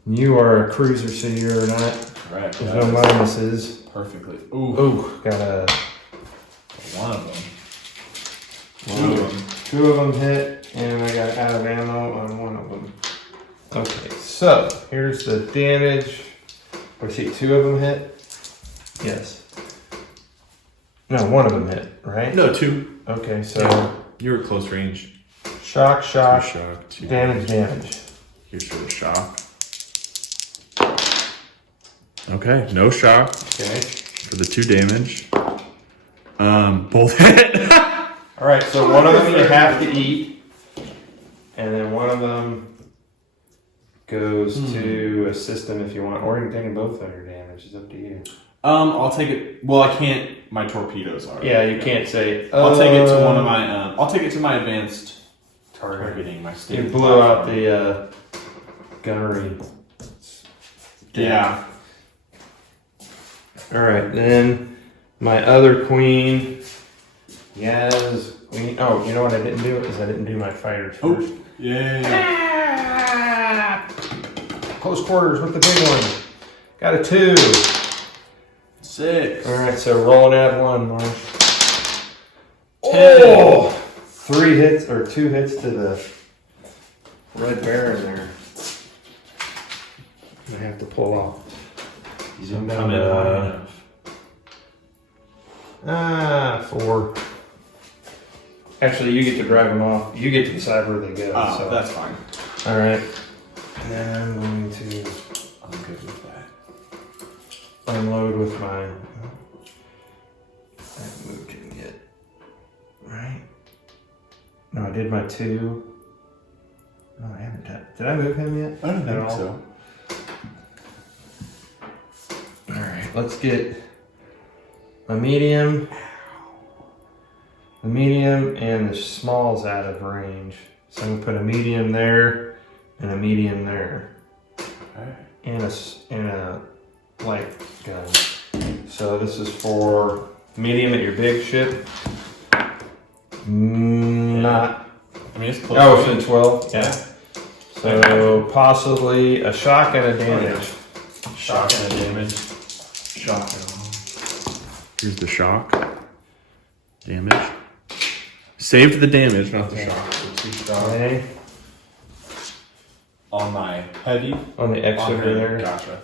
You are a cruiser, so you're not. Right. There's no minuses. Perfectly. Ooh. Ooh, got a. One of them. 2 of them hit, and I got out of ammo on 1 of them. Okay, so here's the damage. Let's see, 2 of them hit? Yes. No, 1 of them hit, right? No, 2. Okay, so You were close range. shock, shock, Shock. 2 damage, damage. Here's for the shock. Okay, no shock Okay. for the 2 damage. Both hit. All right, so one of them you have to eat, and then one of them goes to a system if you want, or you can take them both on your damage. It's up to you. I'll take it. Well, I can't. My torpedoes are. Yeah, you can't say. I'll take it to one of my. I'll take it to my advanced targeting. My You state. blew out the gunnery. Yeah. All right, then my other queen. Yes. Oh, you know what I didn't do is I didn't do my fighters first. Yeah. Close quarters with the big one. Got a 2. 6. All right, so roll and add 1, Marsh. Oh! 3 hits or 2 hits to the red baron there. I have to pull off. He's down coming to, high enough. 4. Actually, you get to drive them off. You get to decide where they go. Oh, so. that's fine. All right. And then I'm going to I'm good with that. unload with my. I haven't moved him yet. Right? No, I did my 2. No, I haven't done. Did I move him yet? I don't At think all? so. All right, let's get a medium. The medium and the small's out of range. So I'm gonna put a medium there and a medium there. Okay. And a light gun. So this is for medium at your big ship. Not. I mean, it's close. Oh, it's in 12? Yeah. So possibly a shock and a damage. Shock and a damage. Shock. Here's the shock. Damage. Saved the damage, not the shock. So 2 shock. Okay. On my heavy. On the exit there. Gotcha.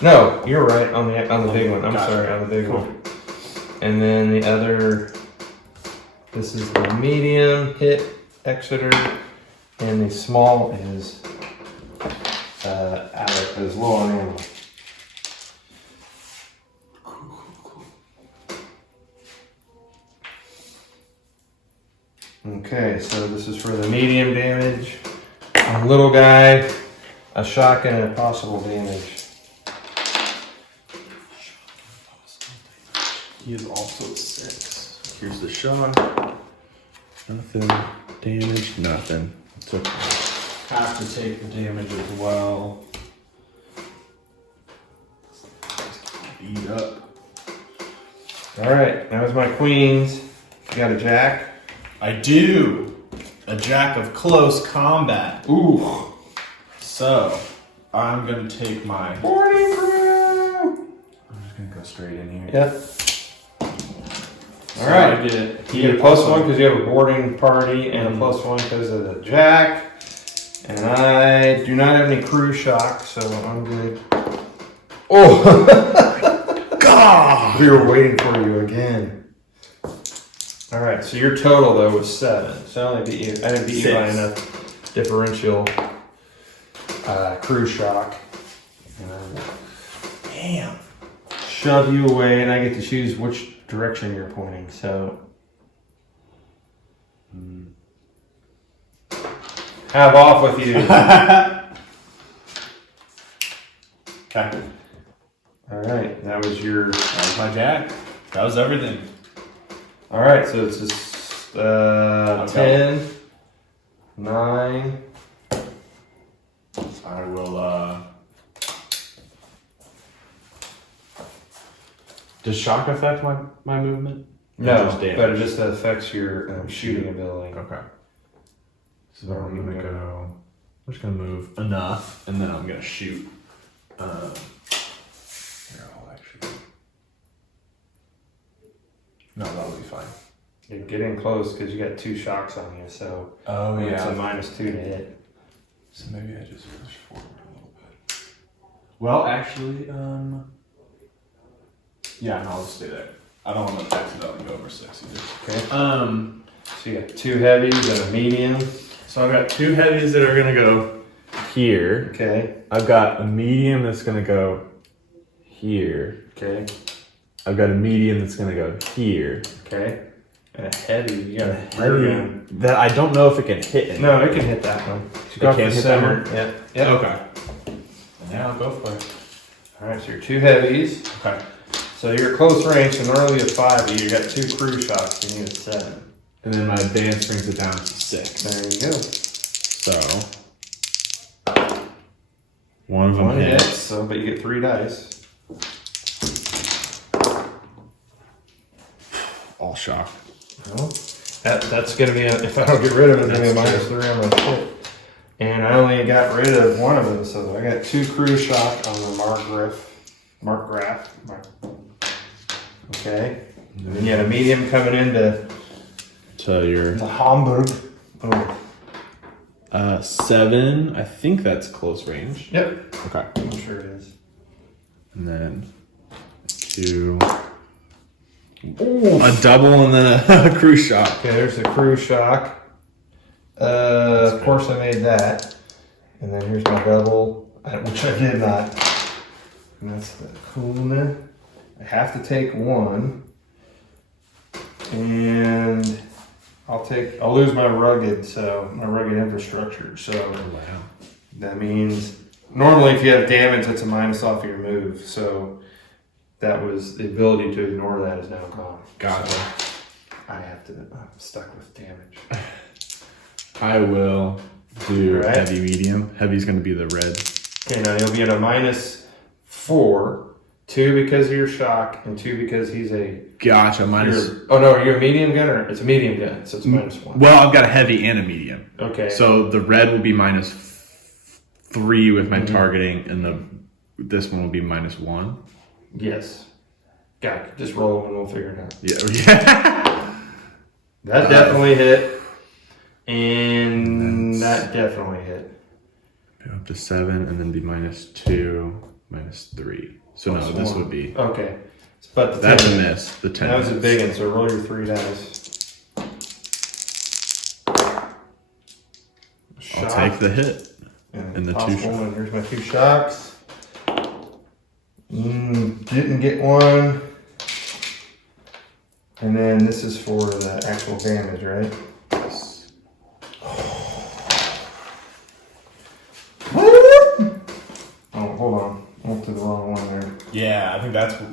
No, you're right on the big one. I'm Gotcha. sorry, on the big Cool. one. And then the other This is the medium hit Exeter, and the small is Alec, is low on ammo. Okay, so this is for the medium damage. A little guy, a shotgun, and a possible damage. He is also 6. Here's the shot. Nothing. Damage. Nothing. It's okay. Have to take the damage as well. Beat up. Alright, that was my queens. You got a jack? I do. A jack of close combat. Ooh. So, I'm going to take my... Boarding crew! I'm just going to go straight in here. Yep. So Alright. I get... You get a +1 because you have a boarding party, and a +1 because of the jack. And I do not have any crew shock, so I'm good. Oh! God! We were waiting for you again. Alright, so your total though was 7. So I only beat you. I didn't beat you by 6. enough differential crew shock. And I Damn. shove you away, and I get to choose which direction you're pointing. So have off with you. Okay. Alright, that was your... That was my jack. That was everything. Alright, so it's just 10, 9. I will, Does shock affect my movement? No, Just damage. but it just affects your shooting ability. Okay. So I'm gonna go. I'm just gonna move enough, and then I'm gonna shoot. Here, I'll actually. No, that'll be fine. You're getting close because you got 2 shocks on you, so Oh it's a -2 to hit. So maybe I just push forward a little bit. Well, actually, yeah, no, I'll just stay there. I don't want to accidentally go over 6 either. Okay. So you got 2 heavies and a medium. So I've got 2 heavies that are gonna go here. Okay. I've got a medium that's gonna go here. Okay. I've got a medium that's gonna go here. Okay. And a heavy. You got a Heavy heavy. that I don't know if it can hit it. No, it can hit that one. It can hit that one? Yep. Yep. Okay. Yeah, I'll go for it. Alright, so your 2 heavies. Okay. So you're close range, so normally a 5, you got 2 crew shots, you need a 7. And then my advance brings it down to 6. There you go. So one of them 1 hits. hits, so but you get 3 dice. All shock. Well, that's gonna be if I don't get rid of it, it's gonna be a -3 on my shit. And I only got rid of 1 of them, so I got 2 crew shock on the Mark. Okay. And then you had a medium coming into your the Hamburg. Oh. 7. I think that's close range. Yep. Okay. I'm sure it is. And then 2. Ooh. A double and then a crew shock. Okay, there's the crew shock. Of course I made that. And then here's my double, which I did not. And that's the Kuna. I have to take 1. And I'll lose my rugged infrastructure. So Wow. that means normally if you have damage, that's a minus off your move. So that was the ability to ignore that is now gone. Gotcha. So I'm stuck with damage. I will do Alright. heavy medium. Heavy's going to be the red. Okay, now you'll be at a -4. 2 because of your shock, and 2 because he's a... Gotcha. Minus. you're a medium gun, or it's a medium gun, so it's -1. Well, I've got a heavy and a medium. Okay. So the red will be -3 with my targeting, and this one will be -1. Yes. Got it. Just roll and we'll figure it out. Yeah. That definitely hit. And that definitely hit. Go up to 7, and then be -2, -3. So no, this would be. Okay. But the That's 10 a miss. The 10. That was a big one, so roll your 3 dice. shock. I'll take the hit. And the 2 possible shocks. one. Here's my 2 shocks. Didn't get one. And then this is for the actual damage, right? Yes. Oh, hold on. I went to the wrong one there. Yeah, I think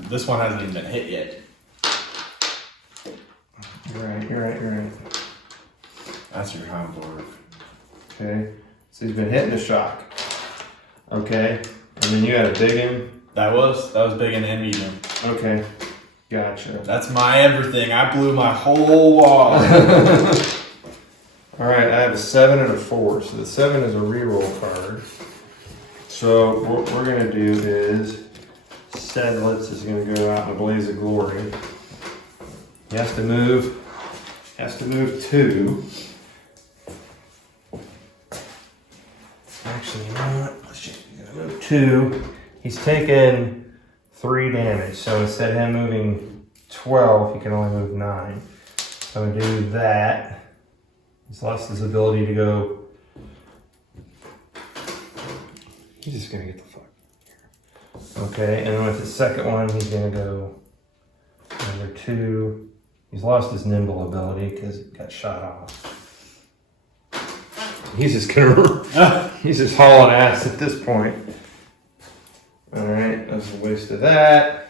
this one hasn't even been hit yet. You're right. That's your hind board. Okay. So he's been hitting the shock. Okay. And then you had a big one. That was big and medium. Okay. Gotcha. That's my everything. I blew my whole wall. All right, I have a 7 and a 4. So the 7 is a reroll card. So what we're gonna do is Sedlitz is gonna go out in a blaze of glory. He has to move 2. Actually, you know what? Let's check. He's gonna move 2. He's taken 3 damage. So instead of him moving 12, he can only move 9. So I'm gonna do that. He's lost his ability to go. He's just gonna get the fuck here. Okay, and then with his second one, he's gonna go number 2. He's lost his nimble ability because it got shot off. He's just gonna, he's just hauling ass at this point. All right, that's a waste of that.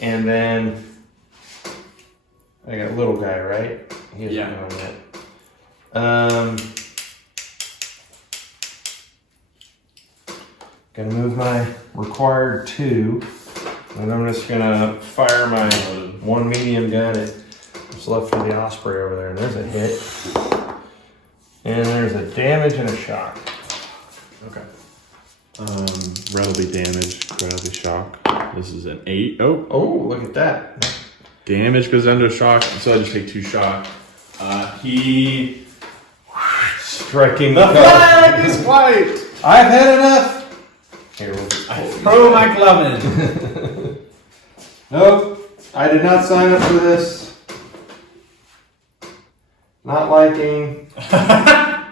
And then I got little guy, right? He hasn't Yeah. gone yet. Gonna move my required 2, and I'm just gonna fire my 1 medium gun at what's left for the Osprey over there. And there's a hit, and there's a damage and a shock. Okay. Relatively damaged, relatively shock. This is an 8. Oh, look at that! Damage goes under shock, so I just take 2 shock. He Striking the flag is white. I've had enough. Here, I throw my glove in. Nope, I did not sign up for this. Not liking. I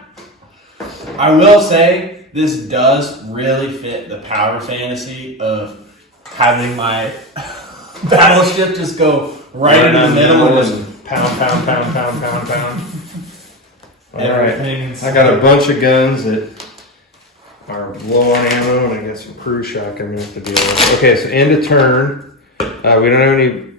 will say this does really fit the power fantasy of having my battleship just go right in the middle and pound. All right, everything. I got a bunch of guns that are low on ammo, and I got some crew shock I'm gonna have to deal with. Okay, so end of turn. We don't have any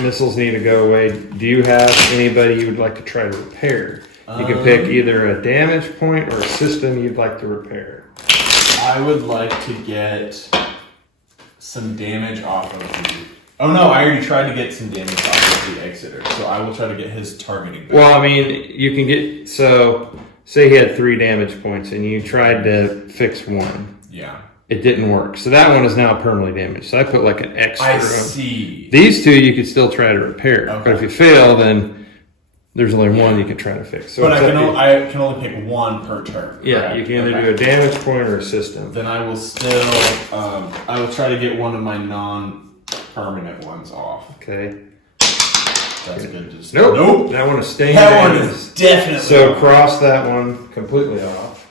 missiles need to go away. Do you have anybody you would like to try to repair? You can pick either a damage point or a system you'd like to repair. I would like to get some damage off of the... Oh no, I already tried to get some damage off of the Exeter, so I will try to get his targeting back. Well, I mean, you can get, so say he had 3 damage points and you tried to fix 1. Yeah. It didn't work. So that one is now permanently damaged. So I put like an extra. I see. These 2 you could still try to repair. Okay. But if you fail, then there's only 1 you can try to fix. So But it's I up to you. I can only pick 1 per turn. Yeah, correct? you can either Okay. do a damage point or a system. Then I will still, I will try to get one of my non-permanent ones off. Okay. That's good. Just Nope. That one is staying That one damaged. is definitely So off. cross that one completely off.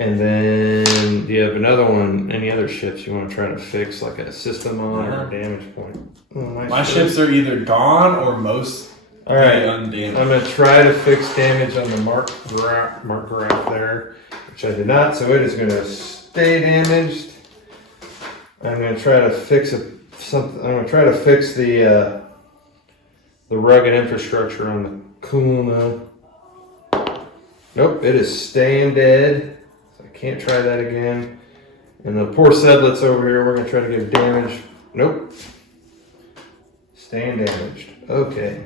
And then do you have another one, any other ships you want to try to fix, like a system on or a damage point? Oh, nice. My ships are either gone or most All right. undamaged. I'm going to try to fix damage on the Mark graph there, which I did not, so it is going to stay damaged. I'm going to try to fix something. I'm going to try to fix the rugged infrastructure on the Kuna. Nope, it is staying dead. So I can't try that again. And the poor Sedlitz over here, we're going to try to give damage. Nope. Staying damaged. Okay.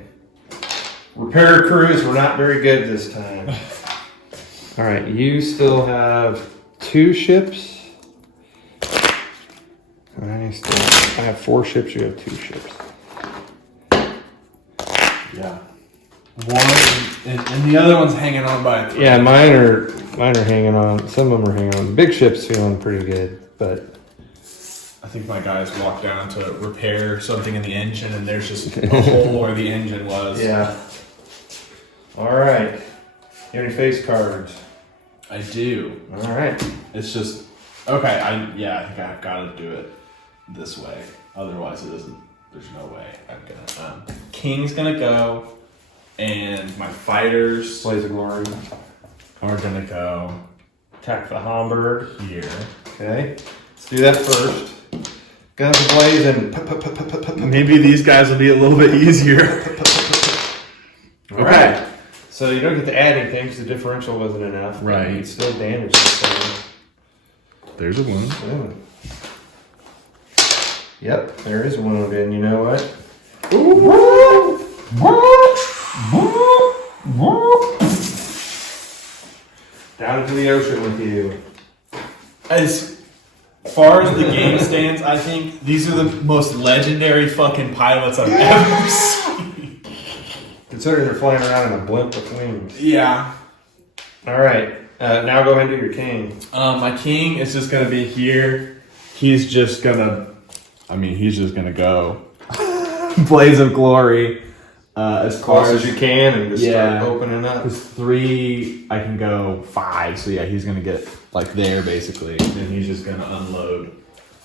Repair crews were not very good this time. All right, you still have 2 ships. I have 4 ships. You have 2 ships. Yeah. One, and the other one's hanging on by a thread. Yeah, mine are hanging on. Some of them are hanging on. The big ship's feeling pretty good, but I think my guys walked down to repair something in the engine, and there's just a hole where the engine was. yeah. All right. You have any face cards? I do. All right. It's just okay. I think I've got to do it this way. Otherwise, it doesn't. There's no way I'm gonna. King's gonna go, and my fighters Blaze of Glory. are gonna go Attack the Homburg. here. Okay. Let's do that first. Guns blazing. Maybe these guys will be a little bit easier. All right. So you don't get to add anything because the differential wasn't enough. Right. You can still damage this thing. There's a one. Ooh. Yep, there is one of it. And you know what? Down into the ocean with you. As far as the game stands, I think these are the most legendary fucking pilots I've ever seen. Considering they're flying around in a blimp with wings. Yeah. All right. Now go ahead and do your king. My king is just gonna be here. He's just gonna go. Blaze of Glory. As Close far as you can and just Yeah. start opening up. Because 3, I can go 5. So yeah, he's gonna get like there basically. And he's just gonna unload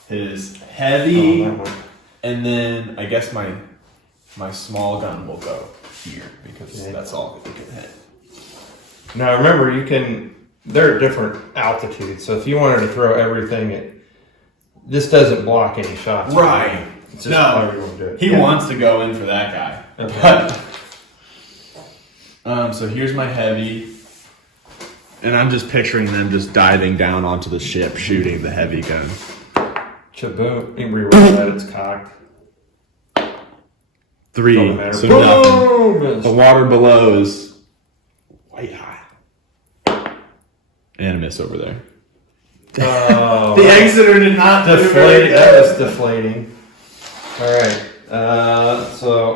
his heavy. Oh, that one. And then I guess my small gun will go here because that's all that we can hit. Now remember, they're at different altitudes. So if you wanted to throw everything, this doesn't block any shots. Right. It's just however you want to do it. He wants to go in for that guy. Okay. But, so here's my heavy. And I'm just picturing them just diving down onto the ship, shooting the heavy gun. Chaboom. You reroll that, it's cocked. 3, Doesn't matter. so Boom! nothing. The water below is white hot. And a miss over there. Oh, The exeter did not deflate. That was deflating. All right. So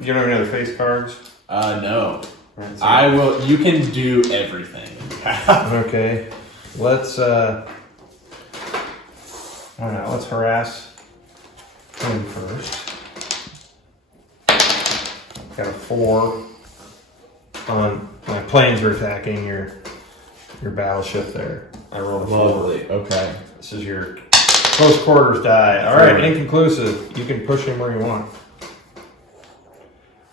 you don't have any other face cards? No. Right, so- I will. You can do everything. Okay. Let's. I don't know. Let's harass him first. Got a 4 on my planes are attacking your battleship there. I rolled a 4. Lovely. Okay. This is your close quarters die. All right, inconclusive. You can push him where you want.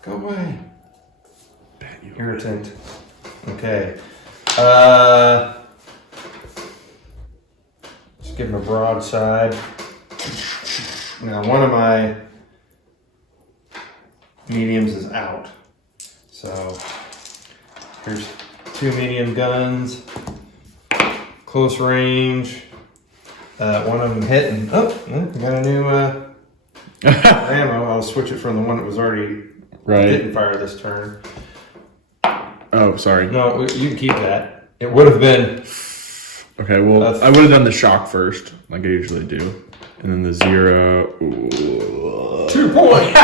Go away. Irritant. Okay. Just give him a broadside. Now, one of my mediums is out. So, here's 2 medium guns. Close range. One of them hit and got a new ammo. I'll switch it from the one that was already didn't fire this turn. Oh, sorry. No, you can keep that. It would have been. Okay, well, I would have done the shock first, like I usually do. And then the 0. Ooh. 2 points!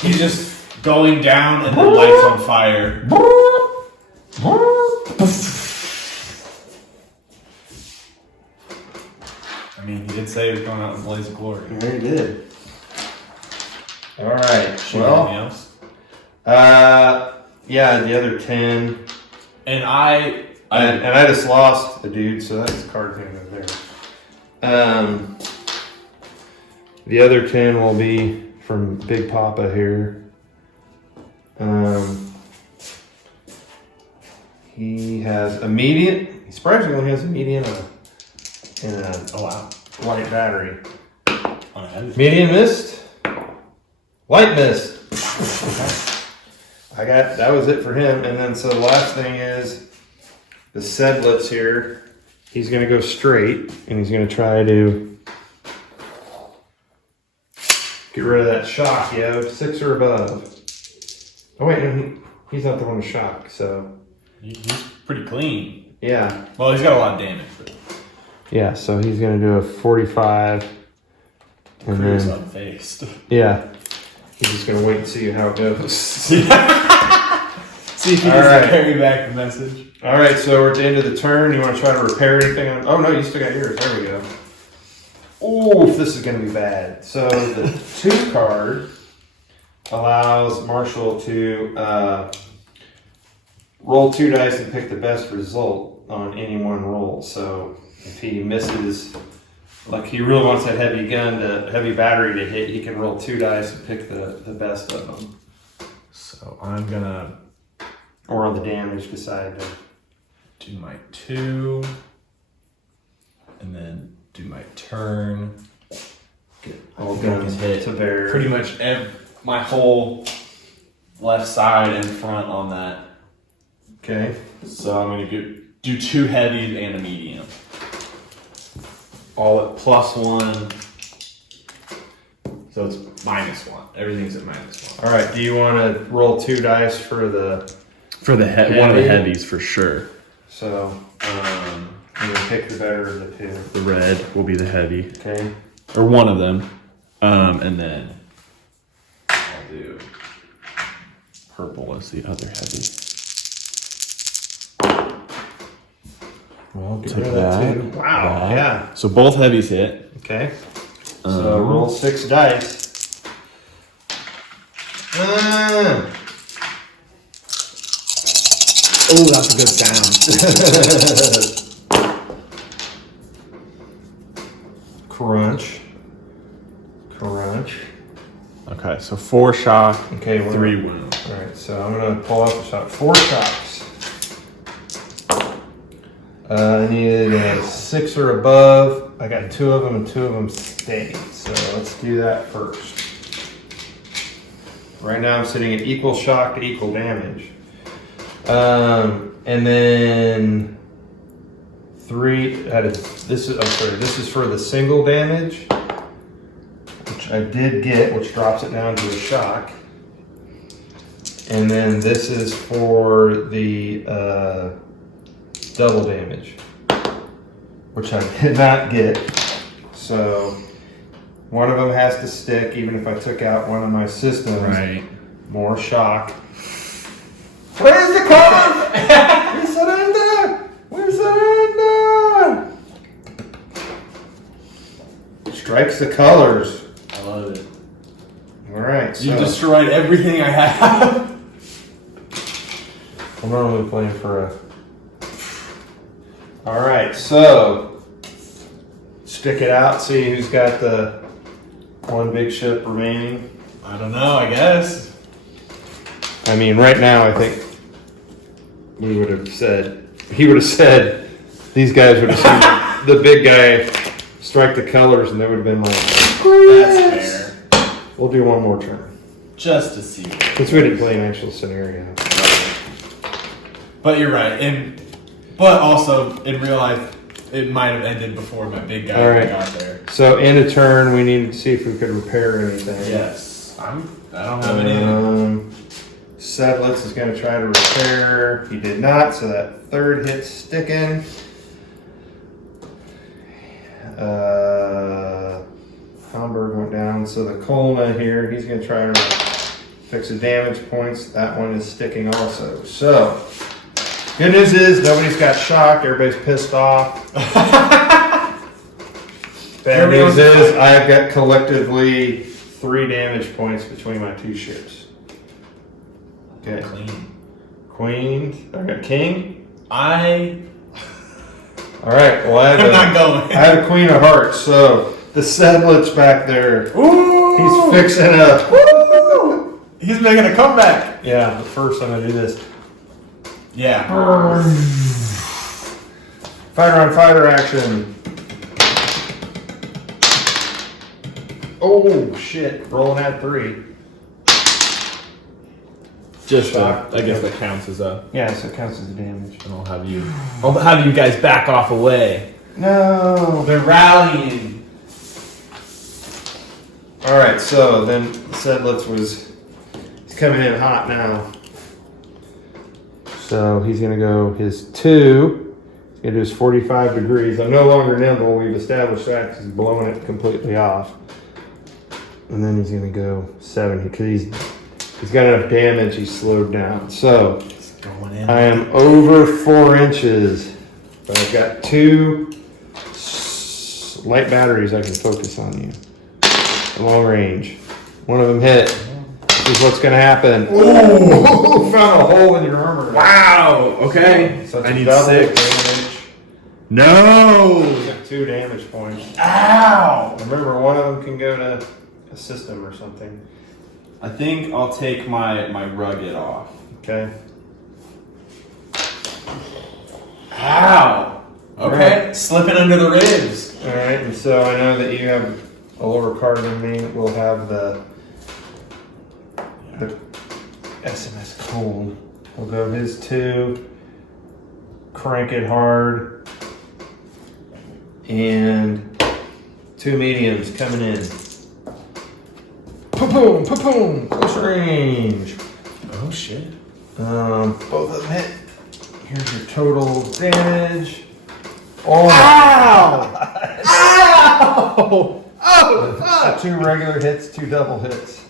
He's just going down and the lights on fire. I mean, he did say he was going out in blaze of glory. Yeah, he did. All right. Shoot Well, anything else? yeah, the other 10. And I just lost the dude, so that's the card thing over there. The other 10 will be from Big Papa here. He has a median. He surprisingly only has a median and a light battery. Median missed. Light missed. That was it for him. And then so the last thing is the Sedlitz here. He's going to go straight and he's going to try to get rid of that shock. Yeah, 6 or above. Oh wait, no, he's not the one to shock. So he's pretty clean. yeah. Well, he's got a lot of damage. But Yeah, so he's going to do a 45. And Crew's then, unfazed. yeah. He's just going to wait and see how it goes. See if he All doesn't right. carry back the message. All right, so we're at the end of the turn. You want to try to repair anything? Oh, no, you still got yours. There we go. Oof, this is going to be bad. So the 2 card allows Marshall to roll 2 dice and pick the best result on any one roll. So if he misses, like he really wants that heavy battery to hit, he can roll 2 dice and pick the best of them. So I'm gonna, or on the damage, decide to do my 2, and then do my turn. Get all I think I guns can hit to bear. pretty much my whole left side and front on that. Okay. So I'm gonna do 2 heavies and a medium. All at +1. So it's -1. Everything's at -1. All right. Do you want to roll 2 dice for the? For the one of the heavies for sure. So you can pick the better of the 2. The red will be the heavy, Okay. or one of them, and then I'll do purple as the other heavy. Well, get Take rid of that that. too. Wow. That. Yeah. So both heavies hit. Okay. So roll 6 dice. Oh, that's a good sound. Crunch. Crunch. Okay, so 4 shock, Okay. 3 wound. All right. So I'm gonna pull out the shot. 4 shots. I needed a 6 or above. I got 2 of them, and 2 of them stayed. So let's do that first. Right now I'm sitting at equal shock to equal damage. And then 3. This is for the single damage, which I did get, which drops it down to a shock. And then this is for the double damage, which I did not get. So one of them has to stick, even if I took out one of my systems. Right. More shock. Where's the card? We surrender! We surrender! Strikes the colors. I love it. Alright, so You destroyed everything I have. I'm normally playing for a... Alright, so stick it out, see who's got the one big ship remaining. I don't know, I guess. I mean, right now, I think he would have said, these guys would have seen the big guy strike the colors, and they would have been like, That's fair. we'll do one more turn. Just to see. Since we didn't play an actual scenario. But you're right. But also, in real life, it might have ended before my big guy All right. got there. So, end of turn, we needed to see if we could repair anything. Yes. I don't have any. Sedlitz is going to try to repair. He did not, so that 3rd hit's sticking. Hamburg went down, so the Colna here, he's going to try to fix the damage points. That one is sticking also. So, good news is nobody's got shocked. Everybody's pissed off. Bad news is I've got collectively 3 damage points between my 2 ships. Okay. Queen. I got king. I'm Alright, well I have not going. I have a Queen of Hearts, so the Sedlitz back there. Ooh. He's fixing up. Woo. He's making a comeback. Yeah, but first I'm gonna do this. Yeah. Fighter on fighter action. Oh shit! Rolling at 3. Just Shock. I guess that counts as a. Yeah, so it counts as a damage. And I'll have you guys back off away. No. They're rallying. All right, so then Sedlitz he's coming in hot now. So he's gonna go his 2. He's gonna do his 45 degrees. I'm no longer nimble. We've established that because he's blowing it completely off. And then he's gonna go 70 because he's got enough damage. He's slowed down. So Going in. I am over 4 inches, but I've got 2 light batteries I can focus on you. Long range. One of them hit. This is what's going to happen. Ooh! Found a hole in your armor. Wow! Okay. So it's I a need double 6. damage. No! You got 2 damage points. Ow! Remember, one of them can go to a system or something. I think I'll take my rugged off. Okay. Ow! Okay. Right. Slipping under the ribs. All right, and so I know that you have a lower card than me. We'll have the SMS cold. We'll go his 2. Crank it hard. And 2 mediums coming in. Pa-boom, pa-boom, close range. Oh shit. Both of them hit. Here's your total damage. Oh Ow! my Ow! God. 2 regular hits, 2 double hits.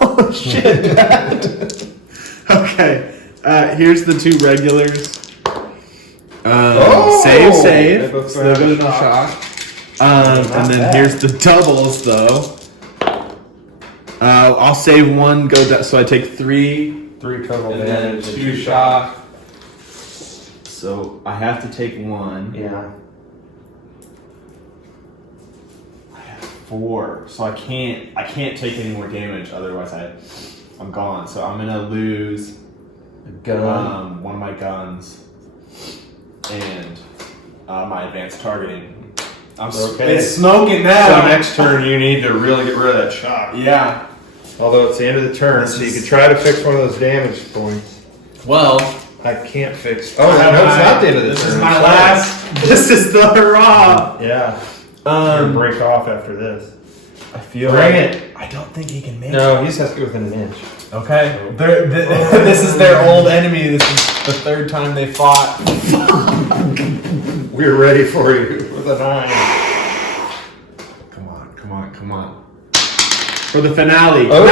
Oh shit, Dad. Okay. Here's the 2 regulars. Save. They both So they go go to to no shock. shock. And then bad. here's the doubles, though. I'll save 1, go down, so I take 3, 3 total and then damage. 2 shock. So I have to take 1. Yeah. I have 4, so I can't take any more damage. Otherwise, I'm gone. So I'm gonna lose Gun. one of my guns and my advanced targeting. Okay. It's smoking So now. next turn you need to really get rid of that shock. Yeah. Although it's the end of the turn, so you can try to fix one of those damage points. Well, I can't fix. Oh no, it's not the end of the this turn. is my Sorry. last. This is the hurrah. Yeah. You're gonna Um, break off after this. I feel Bring like it. I don't think he can make No, he just has to go within an inch. it. Okay. This is their old enemy. This is the 3rd time they fought. We're ready for you with a 9. Come on. For the finale. Oh.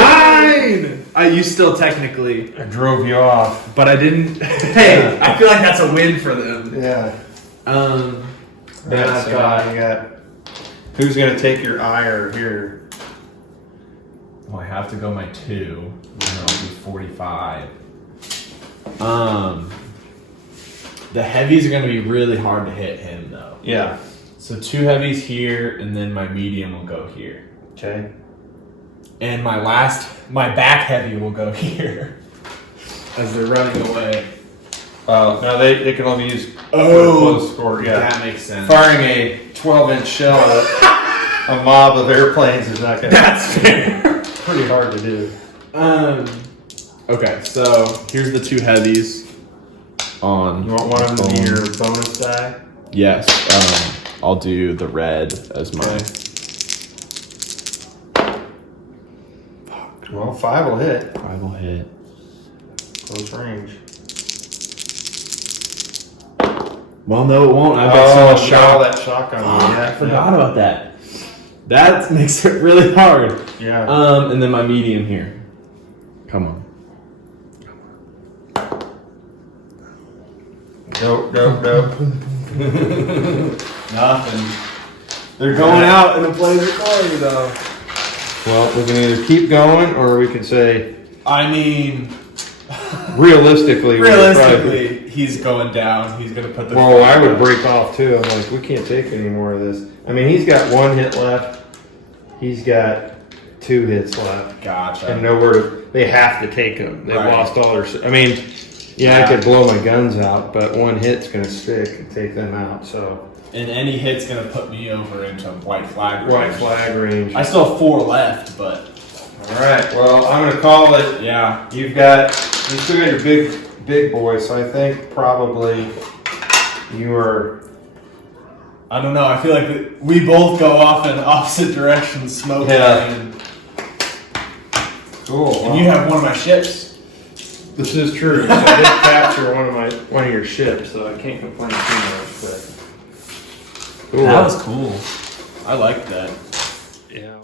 9! You still technically, I drove you off. but I didn't. Hey, I feel like that's a win for them. Yeah. Then I've got. You got. Who's gonna take your ire here? Well, I have to go my 2, and then I'll do 45. The heavies are going to be really hard to hit him, though. Yeah. So 2 heavies here, and then my medium will go here. Okay. And my back heavy will go here. As they're running away. No, they can only use Oh, close score. Yeah. that makes sense. Firing a 12-inch shell at a mob of airplanes is not gonna. That's fair. Pretty hard to do. Okay, so here's the 2 heavies on. You want one of them in your bonus die? Yes, I'll do the red as my. Well, 5 will hit. 5 will hit. Close range. Well, no, it won't. I've got so much all shock. that shock on you. I forgot about that. That makes it really hard. Yeah. And then my medium here. Come on. Nope. Nothing. They're going out in the play recording, though. Well, we can either keep going or we can say, I mean, realistically, he's going down. He's going to put the. Well, I would break off too. I'm like, we can't take any more of this. I mean, he's got 1 hit left. He's got 2 hits left. Gotcha. And nowhere to. They have to take them. They Right. lost all their. I mean, yeah, I could blow my guns out, but 1 hit's gonna stick and take them out. So. And any hit's going to put me over into white flag range. White flag range. I still have 4 left, but. All right. Well, I'm gonna call it. Yeah. You still got your big boy. So I think probably you are. I don't know. I feel like we both go off in opposite directions, smoking. Yeah. Cool. And you have one of my ships. This is true. So I did capture one of your ships, so I can't complain too much. But cool. That was cool. I liked that. Yeah.